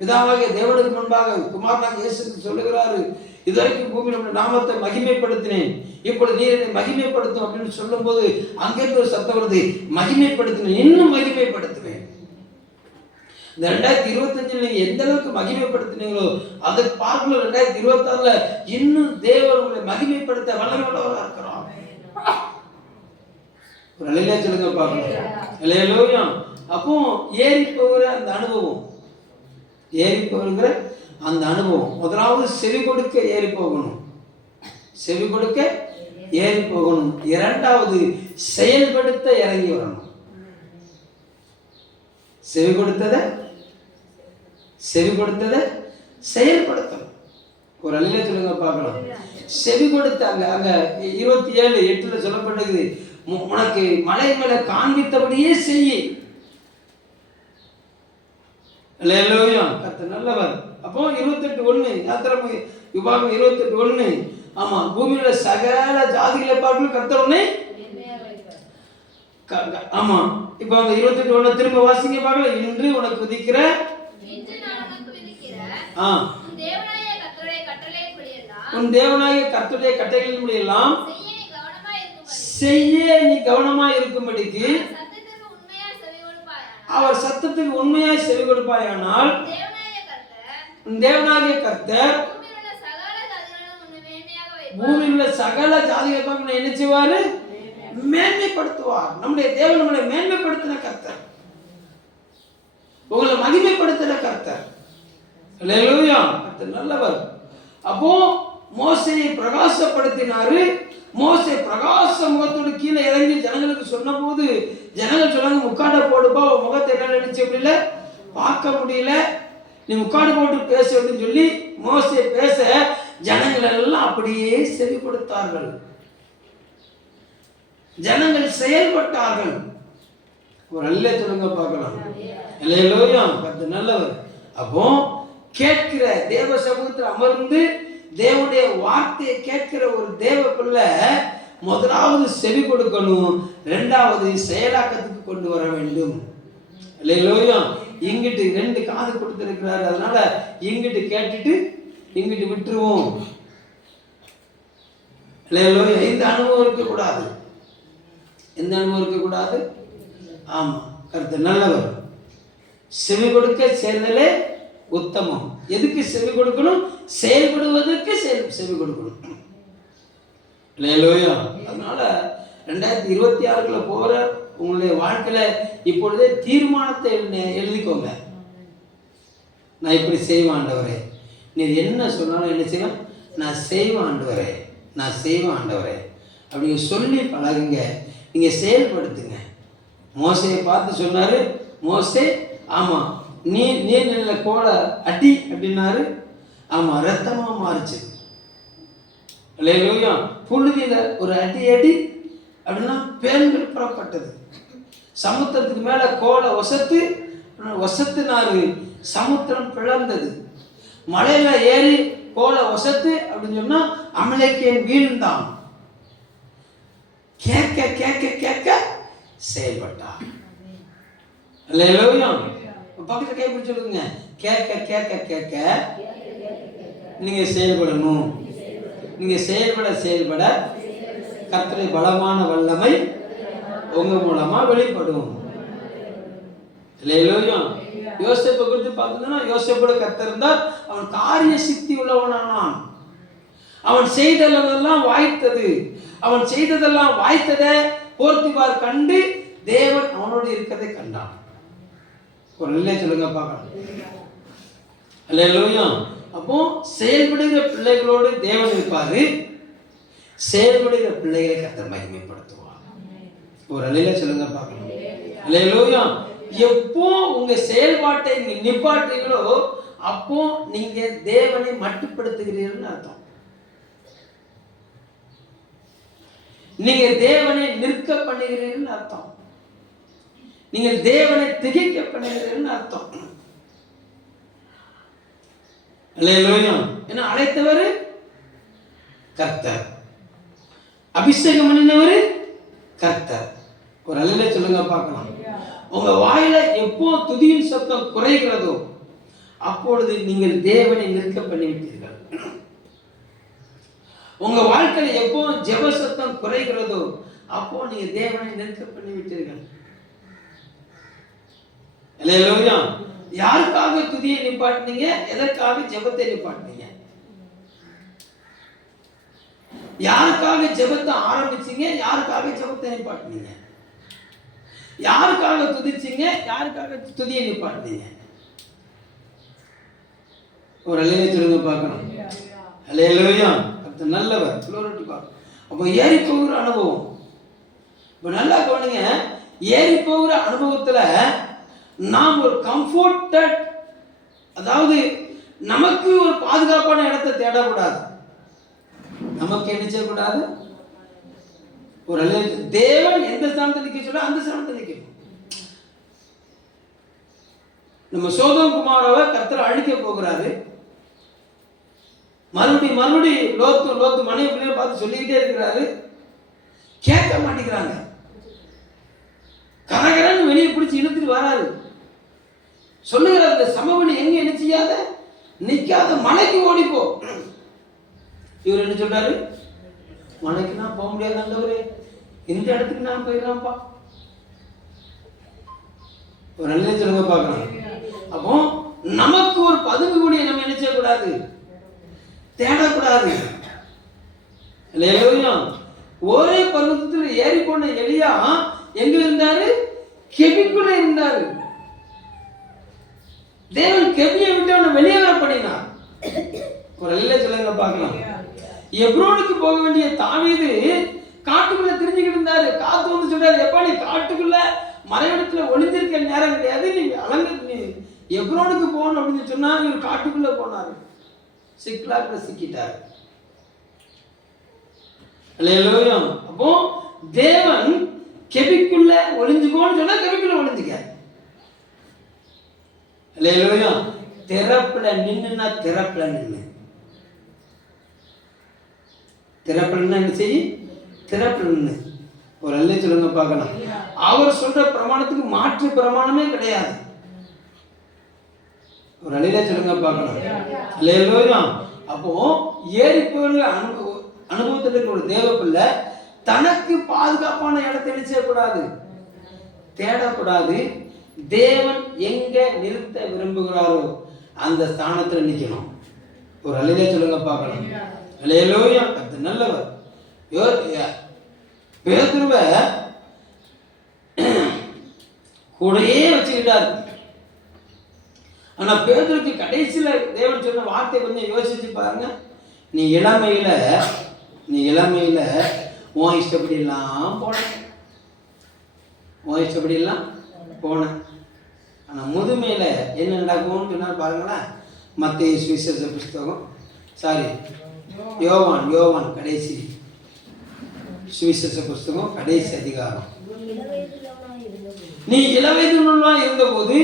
பிதாவாகிய தேவனுக்கு முன்பாக குமாரனாகிய இயேசு சொல்லுகிறாரு, இதுவரைக்கும் பூமியில் நாமத்தை மகிமைப்படுத்தினேன், இப்பொழுது நீர் என்னை மகிமைப்படுத்தும் அப்படின்னு சொல்லும் போது அங்கிருந்து ஒரு சத்தம் வருது, மகிமைப்படுத்தினேன், இன்னும் மகிமைப்படுத்துவேன். இந்த 2025 நீங்க எந்த அளவுக்கு மகிமைப்படுத்தினீங்களோ அதை பார்க்கல 2026 இன்னும் தேவன் உங்களை மகிமைப்படுத்த வல்லமையுள்ளவராக இருக்கிறோம். ஒரு அலையிலே சொல்லுங்க பார்க்கலாம். அல்லேலூயா. அப்போ ஏறி போகிற அந்த அனுபவம், ஏறி போகிற அந்த அனுபவம் முதலாவது செவி கொடுக்க ஏறி போகணும், செவி கொடுக்க ஏறி போகணும். இரண்டாவது செயல்படுத்த இறங்கி வரணும். செவி கொடுத்ததை செயல்படுத்தணும். ஒரு அலையில சொல்லுங்க பார்க்கலாம். செவி கொடுத்தாங்க. அங்க 27:8 சொல்லப்பட்டது, உனக்கு மலை மேல காண்பித்தபடியே செய்ய. அல்லேலூயா. கர்த்தர் நல்லவர். அப்போ 28:1 யாத்திரை விபாகம் 28:1 ஆமா, பூமியில சகல ஜாதிகளை பார்க்கணும் கர்த்தர் உன்னை. ஆமா, இப்போ அந்த 28:1 திரும்ப வாசிங்க பார்க்கலாம். இன்று உனக்கு விதிக்கிற உன் தேவனாகிய கர்த்தருடைய கட்டளைகளின்படி எல்லாம் செய்ய நீ கவனமாய் இருக்கும்படிக்கு அவர் சத்தத்துக்கு உண்மையாய் செவி கொடுப்பாயானால் தேவனாகிய கர்த்தர் பூமியில் உள்ள சகல ஜாதிகளை பார்க்க என்ன செய்வாரு? மேன்மைப்படுத்துவார். நம்முடைய தேவன் நம்மளை மேன்மைப்படுத்தின கர்த்தர், உங்களை மகிமைப்படுத்தின கர்த்தர். அல்லேலூயா. கர்த்தர் நல்லவர். அப்போ மோசேயை பிரகாசப்படுத்தினாரு. மோசே பிரகாச முகத்தோடு கீழே இறங்கி ஜனங்களுக்கு சொன்ன போது ஜனங்கள் சொன்னாங்க, முக்காடை போடுப்பா, முகத்தை என்ன நினைச்சு அப்படி இல்லை பார்க்க முடியல, நீ முக்காடு போட்டு பேச அப்படின்னு சொல்லி மோசே பேச ஜனங்கள் எல்லாம் அப்படியே செவி கொடுத்தார்கள். ஜனங்கள் செயல்பட்டார்கள். ஒரு அல்லே சொல்லுங்க பார்க்கலாம். அல்லேலூயா. கர்த்தர் நல்லவர். அப்போ கேட்கிற தேவ சமூகத்தில் அமர்ந்து தேவனுடைய வார்த்தையை கேட்கிற ஒரு தேவ பிள்ளை முதலாவது செவி கொடுக்கணும், இரண்டாவது செயலாக்கத்துக்கு கொண்டு வர வேண்டும். அல்லேலூயா. இங்கிட்டு 2 காது கொடுத்திருக்கிறாரு. அதனால இங்கிட்டு கேட்டுட்டு இங்கிட்டு விட்டுருவோம். இந்த அனுபவம் இருக்கக்கூடாது. எந்த அனுபவம் இருக்கக்கூடாது? ஆமா, கர்த்தர் நல்லவர். செவி கொடுக்க சேர்ந்தலே உத்தமம். எதுக்கு செவி கொடுக்கணும்? செயல்படுவதற்கு செவி கொடுக்கணும். அதனால 2026 போற உங்களுடைய வாழ்க்கையில இப்பொழுதே தீர்மானத்தை எழுதிக்கோங்க. நான் இப்படி செய்வேன் ஆண்டவரே. நீர் என்ன சொன்னாலும் என்ன செய்வேன்? நான் செய்வேன் ஆண்டவரே, நான் செய்வேன் ஆண்டவரே அப்படிங்க சொல்லி பழகுங்க. நீங்க செயல்படுத்துங்க. மோசையை பார்த்து சொன்னாரு, மோசே ஆமா நீர்நில கோலை அடி அப்படின்னாரு. ஆமா, ரத்தமா மாறிச்சு. அல்லேலூயா. புழுதியில ஒரு அடி அப்படின்னா பேன்கள் புறப்பட்டது. சமுத்திரத்துக்கு மேல கோலை ஒசத்துனாரு, சமுத்திரம் பிளந்தது. மலையில ஏறி கோலை ஒசத்து அப்படின்னு சொன்னா அமலேக்கியன் வீழ்ந்தான். கேட்க கேட்க கேட்க செயல்பட்டான். அல்லேலூயா. பக்கத்துல கை பிடிச்சு சொல்லுங்க, கேட்க கேட்க கேட்க நீங்க செயல்படணும். நீங்க செயல்பட கர்த்தருடைய பலமான வல்லமை உங்க மூலமா வெளிப்படும். அல்லேலூயா. யோசேப்பை குறித்து பார்த்தீங்கன்னா, யோசேப்போட கர்த்தர் இருந்தார். அவன் காரிய சித்தி உள்ளவனானான். அவன் செய்ததெல்லாம் வாய்த்தது. அவன் செய்ததெல்லாம் வாய்த்ததை போர்த்திபார் கண்டு தேவன் அவனோடு இருக்கிறதை கண்டான். ஒரு நிலை சொல்லுங்க பார்க்கலாம். அல்லேலூயா. அப்போ செயல்படுகிற பிள்ளைகளோடு தேவன் இருப்பாரு. செயல்படுகிற பிள்ளைகளை கர்த்தர் மகிமைப்படுத்துவார். ஒரு நிலை சொல்லுங்க பார்க்கலாம். அல்லேலூயா. எப்போ உங்க செயல்பாட்டை நீங்க நிப்பாட்டுறீங்களோ அப்போ நீங்க தேவனை மட்டுப்படுத்துகிறீர்கள் அர்த்தம். நீங்க தேவனை நிற்க பண்ணுகிறீர்கள் அர்த்தம். நீங்க தேவனை திகைக்க பண்ணுகிறீர்கள் அர்த்தம். அல்லேலூயா. என்ன அழைத்தவர் கர்த்தர், அபிஷேகம் பண்ணினவர் கர்த்தர். ஒரு அல்லேலூயா சொல்லுங்க பார்க்கலாம். உங்க வாயில எப்போ துதியின் சத்தம் குறைகிறதோ அப்பொழுது நீங்கள் தேவனை நிற்க பண்ணிவிட்டீர்கள். உங்க வாழ்க்கையில எப்போ ஜெப சத்தம் குறைகிறதோ அப்போ நீங்க தேவனை நிற்க பண்ணிவிட்டீர்கள். அல்லேலூயா. யாருக்காக துதியை நிப்பாட்டினீங்க? எதற்காக ஜெபத்தை நிப்பாட்டினீங்க? யாருக்காக ஜெபத்தை ஆரம்பிச்சீங்க? யாருக்காக ஜெபத்தை நிப்பாட்டினீங்க? யாருக்காக துதிச்சீங்க? யாருக்காக துதியை நிப்பாட்டினீங்க? ஒரு அல்லேலூயா சொல்லுங்க பார்க்கணும். அல்லேலூயா. கர்த்தர் நல்லவர். குளோரிட்டி பார்க்கணும். அப்போ ஏறி போகிற அனுபவம். இப்போ நல்லா கவனிங்க. ஏறி போகிற அனுபவத்துல நாம் ஒரு கம்ஃபர்டட், அதாவது நமக்கு ஒரு பாதுகாப்பான இடத்தை தேடக்கூடாது. நமக்கு என்ன செய்யக்கூடாது? ஒரு தேவன் எந்த ஸ்தானத்தை நிக்க சொல்ல அந்த ஸ்தானத்தை நிற்கணும். நம்ம சோதோம் குமாராவை கர்த்தர் அழிக்க போகிறாரு. மறுபடி லோத்து மனைவி பிள்ளைகளை பார்த்து சொல்லிக்கிட்டே இருக்கிறாரு. கேட்க மாட்டேங்கிறாங்க. கரகரன்னு வெளியே பிடிச்சி இழுத்துட்டு வராரு. சொல்லுகிற அந்த சமவெளி எங்க என்ன செய்யாத நிக்காத, மலைக்கு ஓடிப்போ. இவர் என்ன சொல்றாரு? மலைக்கு நான் போக முடியாது ஆண்டவரே, இந்த இடத்துக்கு நான் போயிடலாம்ப்பா. ஒரு நல்ல சொல்லுங்க பார்க்கலாம். அப்போ நமக்கு ஒரு பதுங்கு குடியை நம்ம என்ன செய்யக்கூடாது? தேடக்கூடாது. இல்லையா? ஒரே பருவத்தில் ஏறி போன எலியா எங்க இருந்தாரு? கெபிக்குள்ள இருந்தாரு. தேவன் கெபியை விட்டு அவனை வெளியே வர பண்ணினார். ஒரு நல்ல சொல்லுங்க பார்க்கலாம். எப்ரோனுக்கு போக வேண்டிய தாவீது காட்டுக்குள்ள தெரிஞ்சுக்கிட்டு இருந்தாரு. காத்து வந்து சொல்றாரு, எப்பா நீ காட்டுக்குள்ள மறைவிடத்துல ஒளிஞ்சிருக்க நேரம் கிடையாது, நீ எப்ரோனுக்கு போகணும் அப்படின்னு சொன்னா இவர் காட்டுக்குள்ள போனாரு. சிக்கலாக்குள்ள சிக்கிட்டாரு. அல்லேலூயா. அப்போ தேவன் கெபிக்குள்ள ஒளிஞ்சுக்கோன்னு சொன்னா கெபிக்குள்ள ஒளிஞ்சுக்க. அல்லேலூயா. திறப்புல நின்னுனா திறப்புல நின்னு. திறப்புலன்னா என்ன செய்ய? திறப்புல நின்னு. ஒரு அல்லே சொல்லுங்க பார்க்கலாம். அவர் சொல்ற பிரமாணத்துக்கு மாற்று பிரமாணமே கிடையாது. ஒரு அலையில சொல்லுங்க பார்க்கலாம். அல்லேலூயா. அப்போ ஏறி போகிற அனுபவத்தில் இருக்கிற ஒரு தேவ பிள்ளை தனக்கு பாதுகாப்பான இடத்தை என்ன செய்யக்கூடாது, தேடக்கூடாது. தேவன் எங்க நிறுத்த விரும்புகிறாரோ அந்த ஸ்தானத்தில் நிற்கணும். ஒரு அலையில சொல்லுங்க பார்க்கலாம். அல்லேலூயா. அது நல்லவர். பேதுருவை கூடயே வச்சுக்கிட்டார். ஆனா பேதுருக்கு கடைசியில தேவன் சொன்ன வார்த்தை கொஞ்சம் யோசிச்சு பாருங்க. நீ இளமையில உன் இஷ்டப்படி எல்லாம் போன, ஆனா முதுமையில என்ன நடக்கும்னு சொன்னா பாருங்களேன். மத்தேயு சுவிசேஷ புஸ்தகம், யோவான் கடைசி சுவிசேஷ புஸ்தகம் கடைசி அதிகாரம். நீ இளவயதுள்ளவனா இருந்தபோது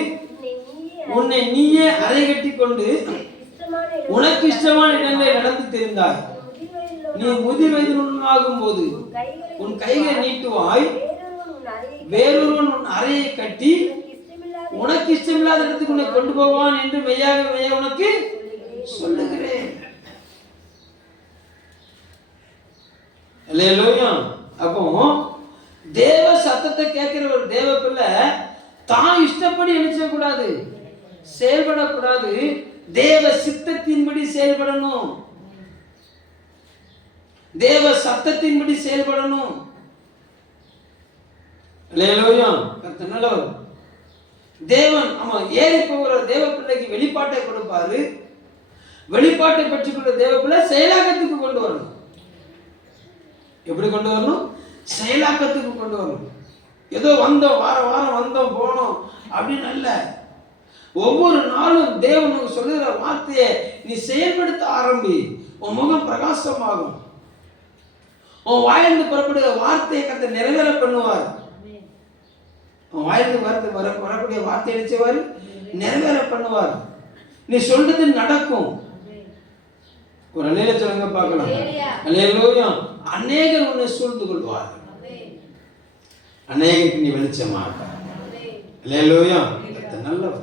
உன்னை நீயே அறை கட்டி கொண்டு உனக்கு இஷ்டமான இடங்களை நடந்து தெரிந்தாய். நீ முதிர் வயதுள்ளவனாகும் போது உன் கைகளை நீட்டுவாய், வேறொருவன் உன் அறையை கட்டி உனக்கு இஷ்டமில்லாத இடத்துக்கு உன்னை கொண்டு போவான் என்று மெய்யாக உனக்கு சொல்லுகிறேன். அல்லேலூயா. அப்போ தேவ சத்தத்தை கேட்கிற ஒரு தேவ பிள்ளை தான் இஷ்டப்படி நினைச்ச கூடாது, செயல்படக்கூடாது. தேவ சித்தத்தின்படி செயல்படணும், தேவ சத்தத்தின்படி செயல்படணும். அல்லேலூயா. கர்த்தர் நல்லவர். தேவன் ஏறி போகிற தேவ பிள்ளைக்கு வெளிப்பாட்டை கொடுப்பாரு. வெளிப்பாட்டை பெற்றுக்கொண்ட தேவ பிள்ளை செயலாக்கத்துக்கு கொண்டு வரணும். எப்படி கொண்டு வரணும்? செயலாக்கத்துக்கு கொண்டு வரணும். ஏதோ வந்தோம், வாரம் வந்தோம் போனோம் அப்படின்னு அல்ல. ஒவ்வொரு நாளும் தேவனுக்கு சொல்லுகிற வார்த்தையை நீ செயல்படுத்த ஆரம்பி. உன் முகம் பிரகாசமாகும். உன் வாயிலிருந்து புறப்படுகிற வார்த்தையை கர்த்தர் நிறைவேற பண்ணுவார். உன் வாயிலிருந்து வரக்கூடிய வார்த்தையை நினைச்சவாரு நிறைவேற பண்ணுவார். நீ சொல்றது நடக்கும். ஒரு அலையில சொல்லுங்க பார்க்கலாம். அல்லேலூயா. அநேகர் உன்னை சூழ்ந்து கொள்வார்கள், அநேகருக்கு நீ வெளிச்சமாக. அல்லேலூயா. நல்லவர்.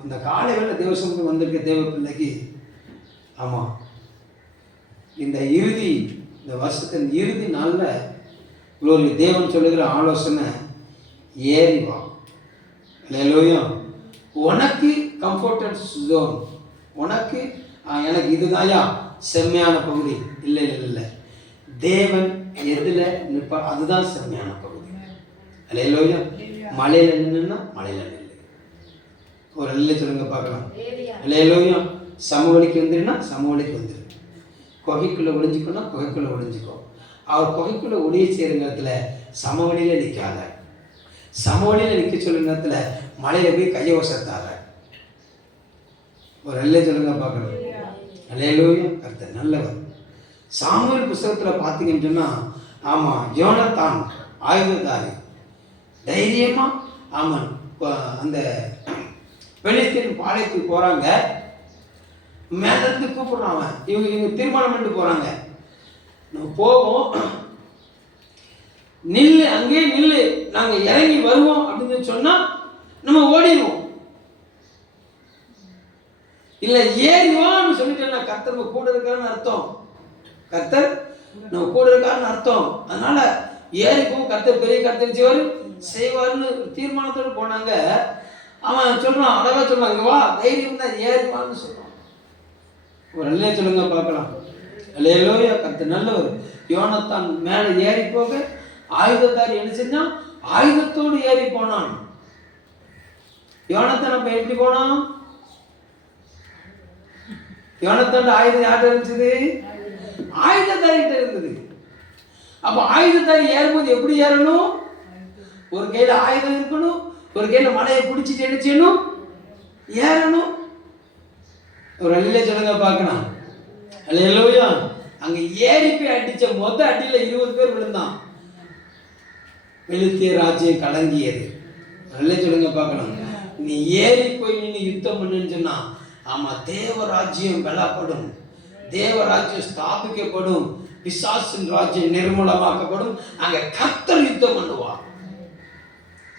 அந்த காலை வேளை தேவசமுக்கு வந்திருக்க தேவ பிள்ளைக்கு இந்த வருஷத்தின் இறுதி நாளில் தேவன் சொல்லுகிற ஆலோசனை ஏறி வா. அல்லேலூயா. உனக்கு கம்ஃபர்டட் ஜோன், உனக்கு எனக்கு இதுதாயா செம்மையான பகுதி இல்லை. தேவன் எதுல நிற்பா அதுதான் செம்மையான பகுதி. அல்லேலூயா. மலையில நின்னுன்னா மலையில நில்லு. ஒரு அல்ல சொல்லுங்க பார்க்கலாம். அல்லேலூயா. சமவெளிக்கு வந்துருன்னா சமவெளிக்கு வந்துரு. குகைக்குள்ள ஒளிஞ்சுக்கணும், குகைக்குள்ள ஒளிஞ்சுக்கோ. அவர் குகைக்குள்ள ஒளிய செய்கிற நேரத்தில் சமவெளியில நிற்காத, சமவெளியில நிற்க சொல்லுற நேரத்தில் மலையில போய் கையை வசத்தாத. ஒரு அல்ல சொல்லுங்க பார்க்கணும். அல்லேலூயா. கர்த்தர் நல்லவர். சாமுவேல் புஸ்தகத்தில் பார்த்தீங்கன்னு சொன்னா யோனத்தான் ஆயுததாரி தைரியமா அந்த பெலிஸ்தீன் பாளையத்துக்கு போறாங்க. மேலிருந்து கூப்பிடுறான். இவங்க தீர்மானம் பண்ணிட்டு போறாங்க, நம்ம போவோம், நில்லு, அங்கே நில்லு, நாங்க இறங்கி வருவோம் அப்படின்னு சொன்னா நம்ம ஓடிடுவோம். இல்ல ஏறிவான்னு சொல்லிட்டேன்னா கர்த்தர் நம்ம கூட இருக்காருன்னு அர்த்தம். கர்த்தர் நம்ம கூட இருக்காருன்னு அர்த்தம். அதனால ஏறிப்போம், கர்த்தர் பெரிய கர்த்தர் செய்வார்னு தீர்மானத்தோடு போனாங்க. அவன் சொல்றான், அழகா சொல்றான், இங்க வா, தைரியம் தான், ஏறிவான்னு சொல்றான். ஒரு அல்லே சொல்லுங்க பார்க்கலாம். அல்லேலூயா. கர்த்தர் நல்லவர். யோனத்தான் மேலே ஏறி போக ஆயுதத்தாரி என்ன செஞ்சான்? ஆயுதத்தோடு ஏறி போனான். யோனத்தான் நம்ம எப்படி போனோம்? யோனத்தான் ஆயுதம் யார்கிட்ட இருந்துச்சு? ஆயுதத்தாரிகிட்ட இருந்தது. அப்ப ஆயுதத்தாரி ஏறும்போது எப்படி ஏறணும்? ஒரு கையில ஆயுதம் இருக்கணும், ஒரு கையில மலையை பிடிச்சிட்டு என்ன செய்யணும்? ஏறணும். ஒரு அல்ல சொல்லுங்க பார்க்கலாம். அல்லேலூயா. அங்க ஏறி போய் அடிச்ச அடியில 20 பேர் விழுந்தான். பெலிஸ்திய ராஜ்யம் கலங்கியது. அல்ல சொல்லுங்க பார்க்கலாம். நீ ஏறி போய் நின்று யுத்தம் பண்ணுன்னு சொன்னா தேவராஜ்யம் பலப்படும், தேவராஜ்யம் ஸ்தாபிக்கப்படும், பிசாசின் ராஜ்யம் நிர்மூலமாக்கப்படும். அங்க கர்த்தர் யுத்தம் பண்ணுவா.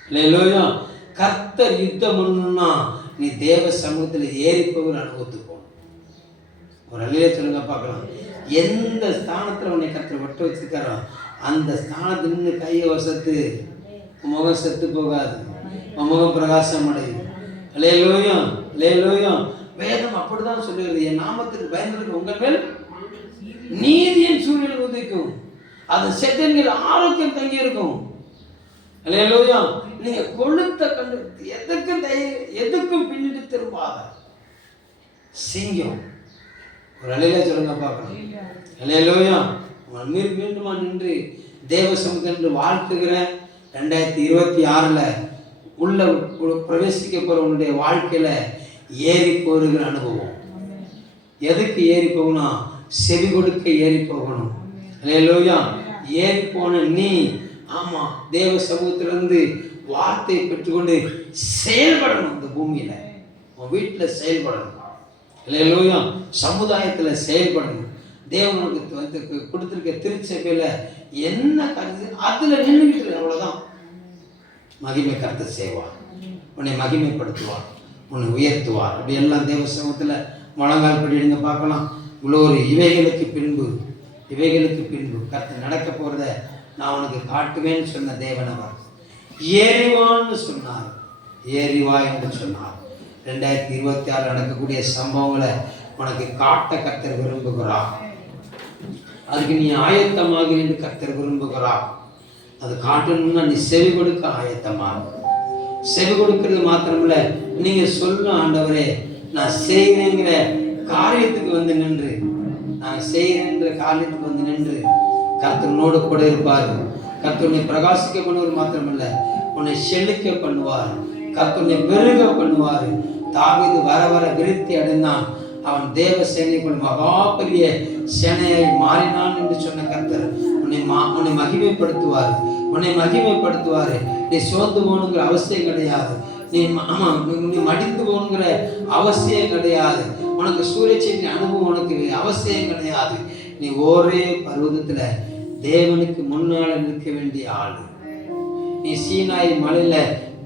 அல்லேலூயா. கர்த்தர் யுத்தம் பண்ணுனா நீ தேவ சமூகத்தில் ஏறி போகிற அனுபவத்துக்கு போகணும். ஒரு அல்லையே சொல்லுங்க பார்க்கலாம். எந்த ஸ்தானத்தில் உன்னை கர்த்தர் ஒட்ட வச்சிருக்காரோ அந்த ஸ்தானத்தில் நின்று கையை வசத்து முகம் செத்து போகாது, முகம் பிரகாசம் அடையும். அல்லேலூயா, அல்லேலூயா. வேதம் அப்படிதான் சொல்லுகிறது, என் நாமத்துக்கு பயந்துருக்கு உங்கள் மேல் நீதியின் சூரியன் உதிக்கும், அது செத்தன்கள் ஆரோக்கியம் தங்கி இருக்கும். அல்லேலூயா. நீங்க கொழுத்த கண்டு எதுக்கும் பின்னிட்டு திரும்பாத சிங்கம். ஒரு அலையில சொல்லுங்க பார்க்கலாம். அல்லேலூயா. மீண்டுமா நின்று தேவ சமூகத்தில் வாழ்த்துகிற 2026 உள்ள பிரவேசிக்க போற உன்னுடைய வாழ்க்கையில ஏறி போகிற அனுபவம். எதுக்கு ஏறி போகணும்? செவி கொடுக்க ஏறி போகணும். அல்லேலூயா. ஏறி போன நீ ஆமா தேவ சமூகத்திலிருந்து வார்த்தையை பெற்றுக்கொண்டு செயல்படணும். இந்த பூமியில உன் வீட்டில் செயல்படணும். அல்லேலூயா. சமுதாயத்தில் செயல்படணும். தேவனுக்கு வந்து கொடுத்திருக்க திருச்சபையில என்ன கருத்து அதுல நின்றுகிட்டு அவ்வளவுதான். மகிமை கருத்து செய்வார், உன்னை மகிமைப்படுத்துவார், உன்னை உயர்த்துவார். அப்படி எல்லாம் தேவ சமூகத்துல முழங்கால் படிடுங்க பார்க்கலாம். குளோரி. இவைகளுக்கு பின்பு கர்த்தர் நடக்க போறத நான் உனக்கு காட்டுவேன்னு சொன்ன தேவனவர் ஏறிவான்னு சொன்னார். ஏறிவா என்று சொன்னார். 2026 நடக்கக்கூடிய சம்பவங்களை உனக்கு காட்ட கர்த்தர் விரும்புகிறார். அதுக்கு நீ ஆயத்தமாக என்று கர்த்தர் விரும்புகிறார். அது காட்டணும்னா நீ செவி கொடுக்க ஆயத்தமாக. செவி கொடுக்கிறது மாத்திரமில்ல, நீங்க சொல்லணும், ஆண்டவரே நான் செய்கிறேங்கிற காரியத்துக்கு வந்து நின்று, நான் செய்கிறேன்ற காரியத்துக்கு வந்து நின்று கர்த்தனோடு கூட இருப்பார். கர்த்தர் உன்னை பிரகாசிக்க பண்ணுவார் மாத்திரமில்ல, உன்னை செழிக்க பண்ணுவார். கர்த்தர் உன்னை பெருக பண்ணுவார். தாவீது வர வர விருத்தி அடைந்தான். அவன் தேவ சேனைக்குள் மகா பெரிய சேனையை மாறினான் என்று சொன்ன கர்த்தர் உன்னை மகிமைப்படுத்துவார். நீ சோர்ந்து போகணுங்கிற அவசியம் கிடையாது. நீ மடிந்து போகணுங்கிற அவசியம் கிடையாது. உனக்கு சூரியச்செய்தி அனுபவம் உனக்கு அவசியம் கிடையாது. நீ ஒரே பருவத்துல தேவனுக்கு முன்னால நிற்க வேண்டிய ஆளு. நீ சீனாய் மலையில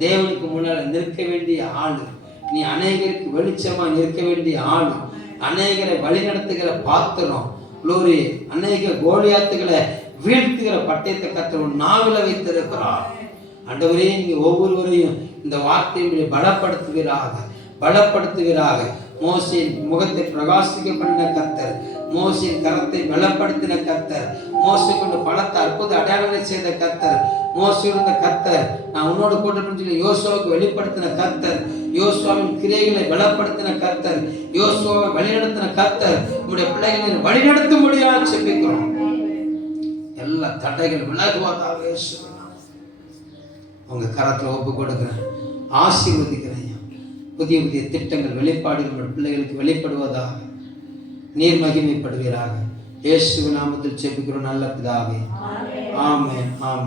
தேவனுக்கு முன்னால நிற்க வேண்டிய ஆளு. நீ அநேகருக்கு வெளிச்சமா நிற்க வேண்டிய ஆளு. அநேகரை வழி நடத்துகிற பாத்திரம். குளோரி. அநேக கோலியாத்துகளை வீழ்த்துகிற பட்டயத்தை கர்த்தர் நாவில வைத்திருக்கிறார். ஆண்டவரே, நீங்க ஒவ்வொருவரையும் இந்த வார்த்தையை பலப்படுத்துவீராக. மோசேயின் முகத்தை பிரகாசிக்க பண்ணின கர்த்தர், மோசேயின் கரத்தை பலப்படுத்தின கர்த்தர், மோசே கொண்டு பலத்தை அற்புத அடையாளங்களை செய்த கர்த்தர், மோசே இருந்த கர்த்தர் நான் உன்னோடு கூட சொல்லி யோசுவாவுக்கு வெளிப்படுத்தின கர்த்தர், யோசுவாவின் கிரியைகளை பலப்படுத்தின கர்த்தர், யோசுவாவை வழிநடத்தின கர்த்தர். உங்களுடைய பிள்ளைகளை வழிநடத்த முடியாது செபிக்கிறோம். எல்லா தடைகள் விலகுவதாக உங்க கரத்துல ஒப்பு கொடுக்கிறேன், ஆசீர்வதிக்கிறேன். புதிய புதிய திட்டங்கள் வெளிப்பாடுகள் பிள்ளைகளுக்கு வெளிப்படுவதாக. நீர் மகிமைப்படுவீராக. இயேசுவின் நாமத்தில் செபிக்கிறோம் நல்ல பிதாவே. ஆமென். ஆமென்.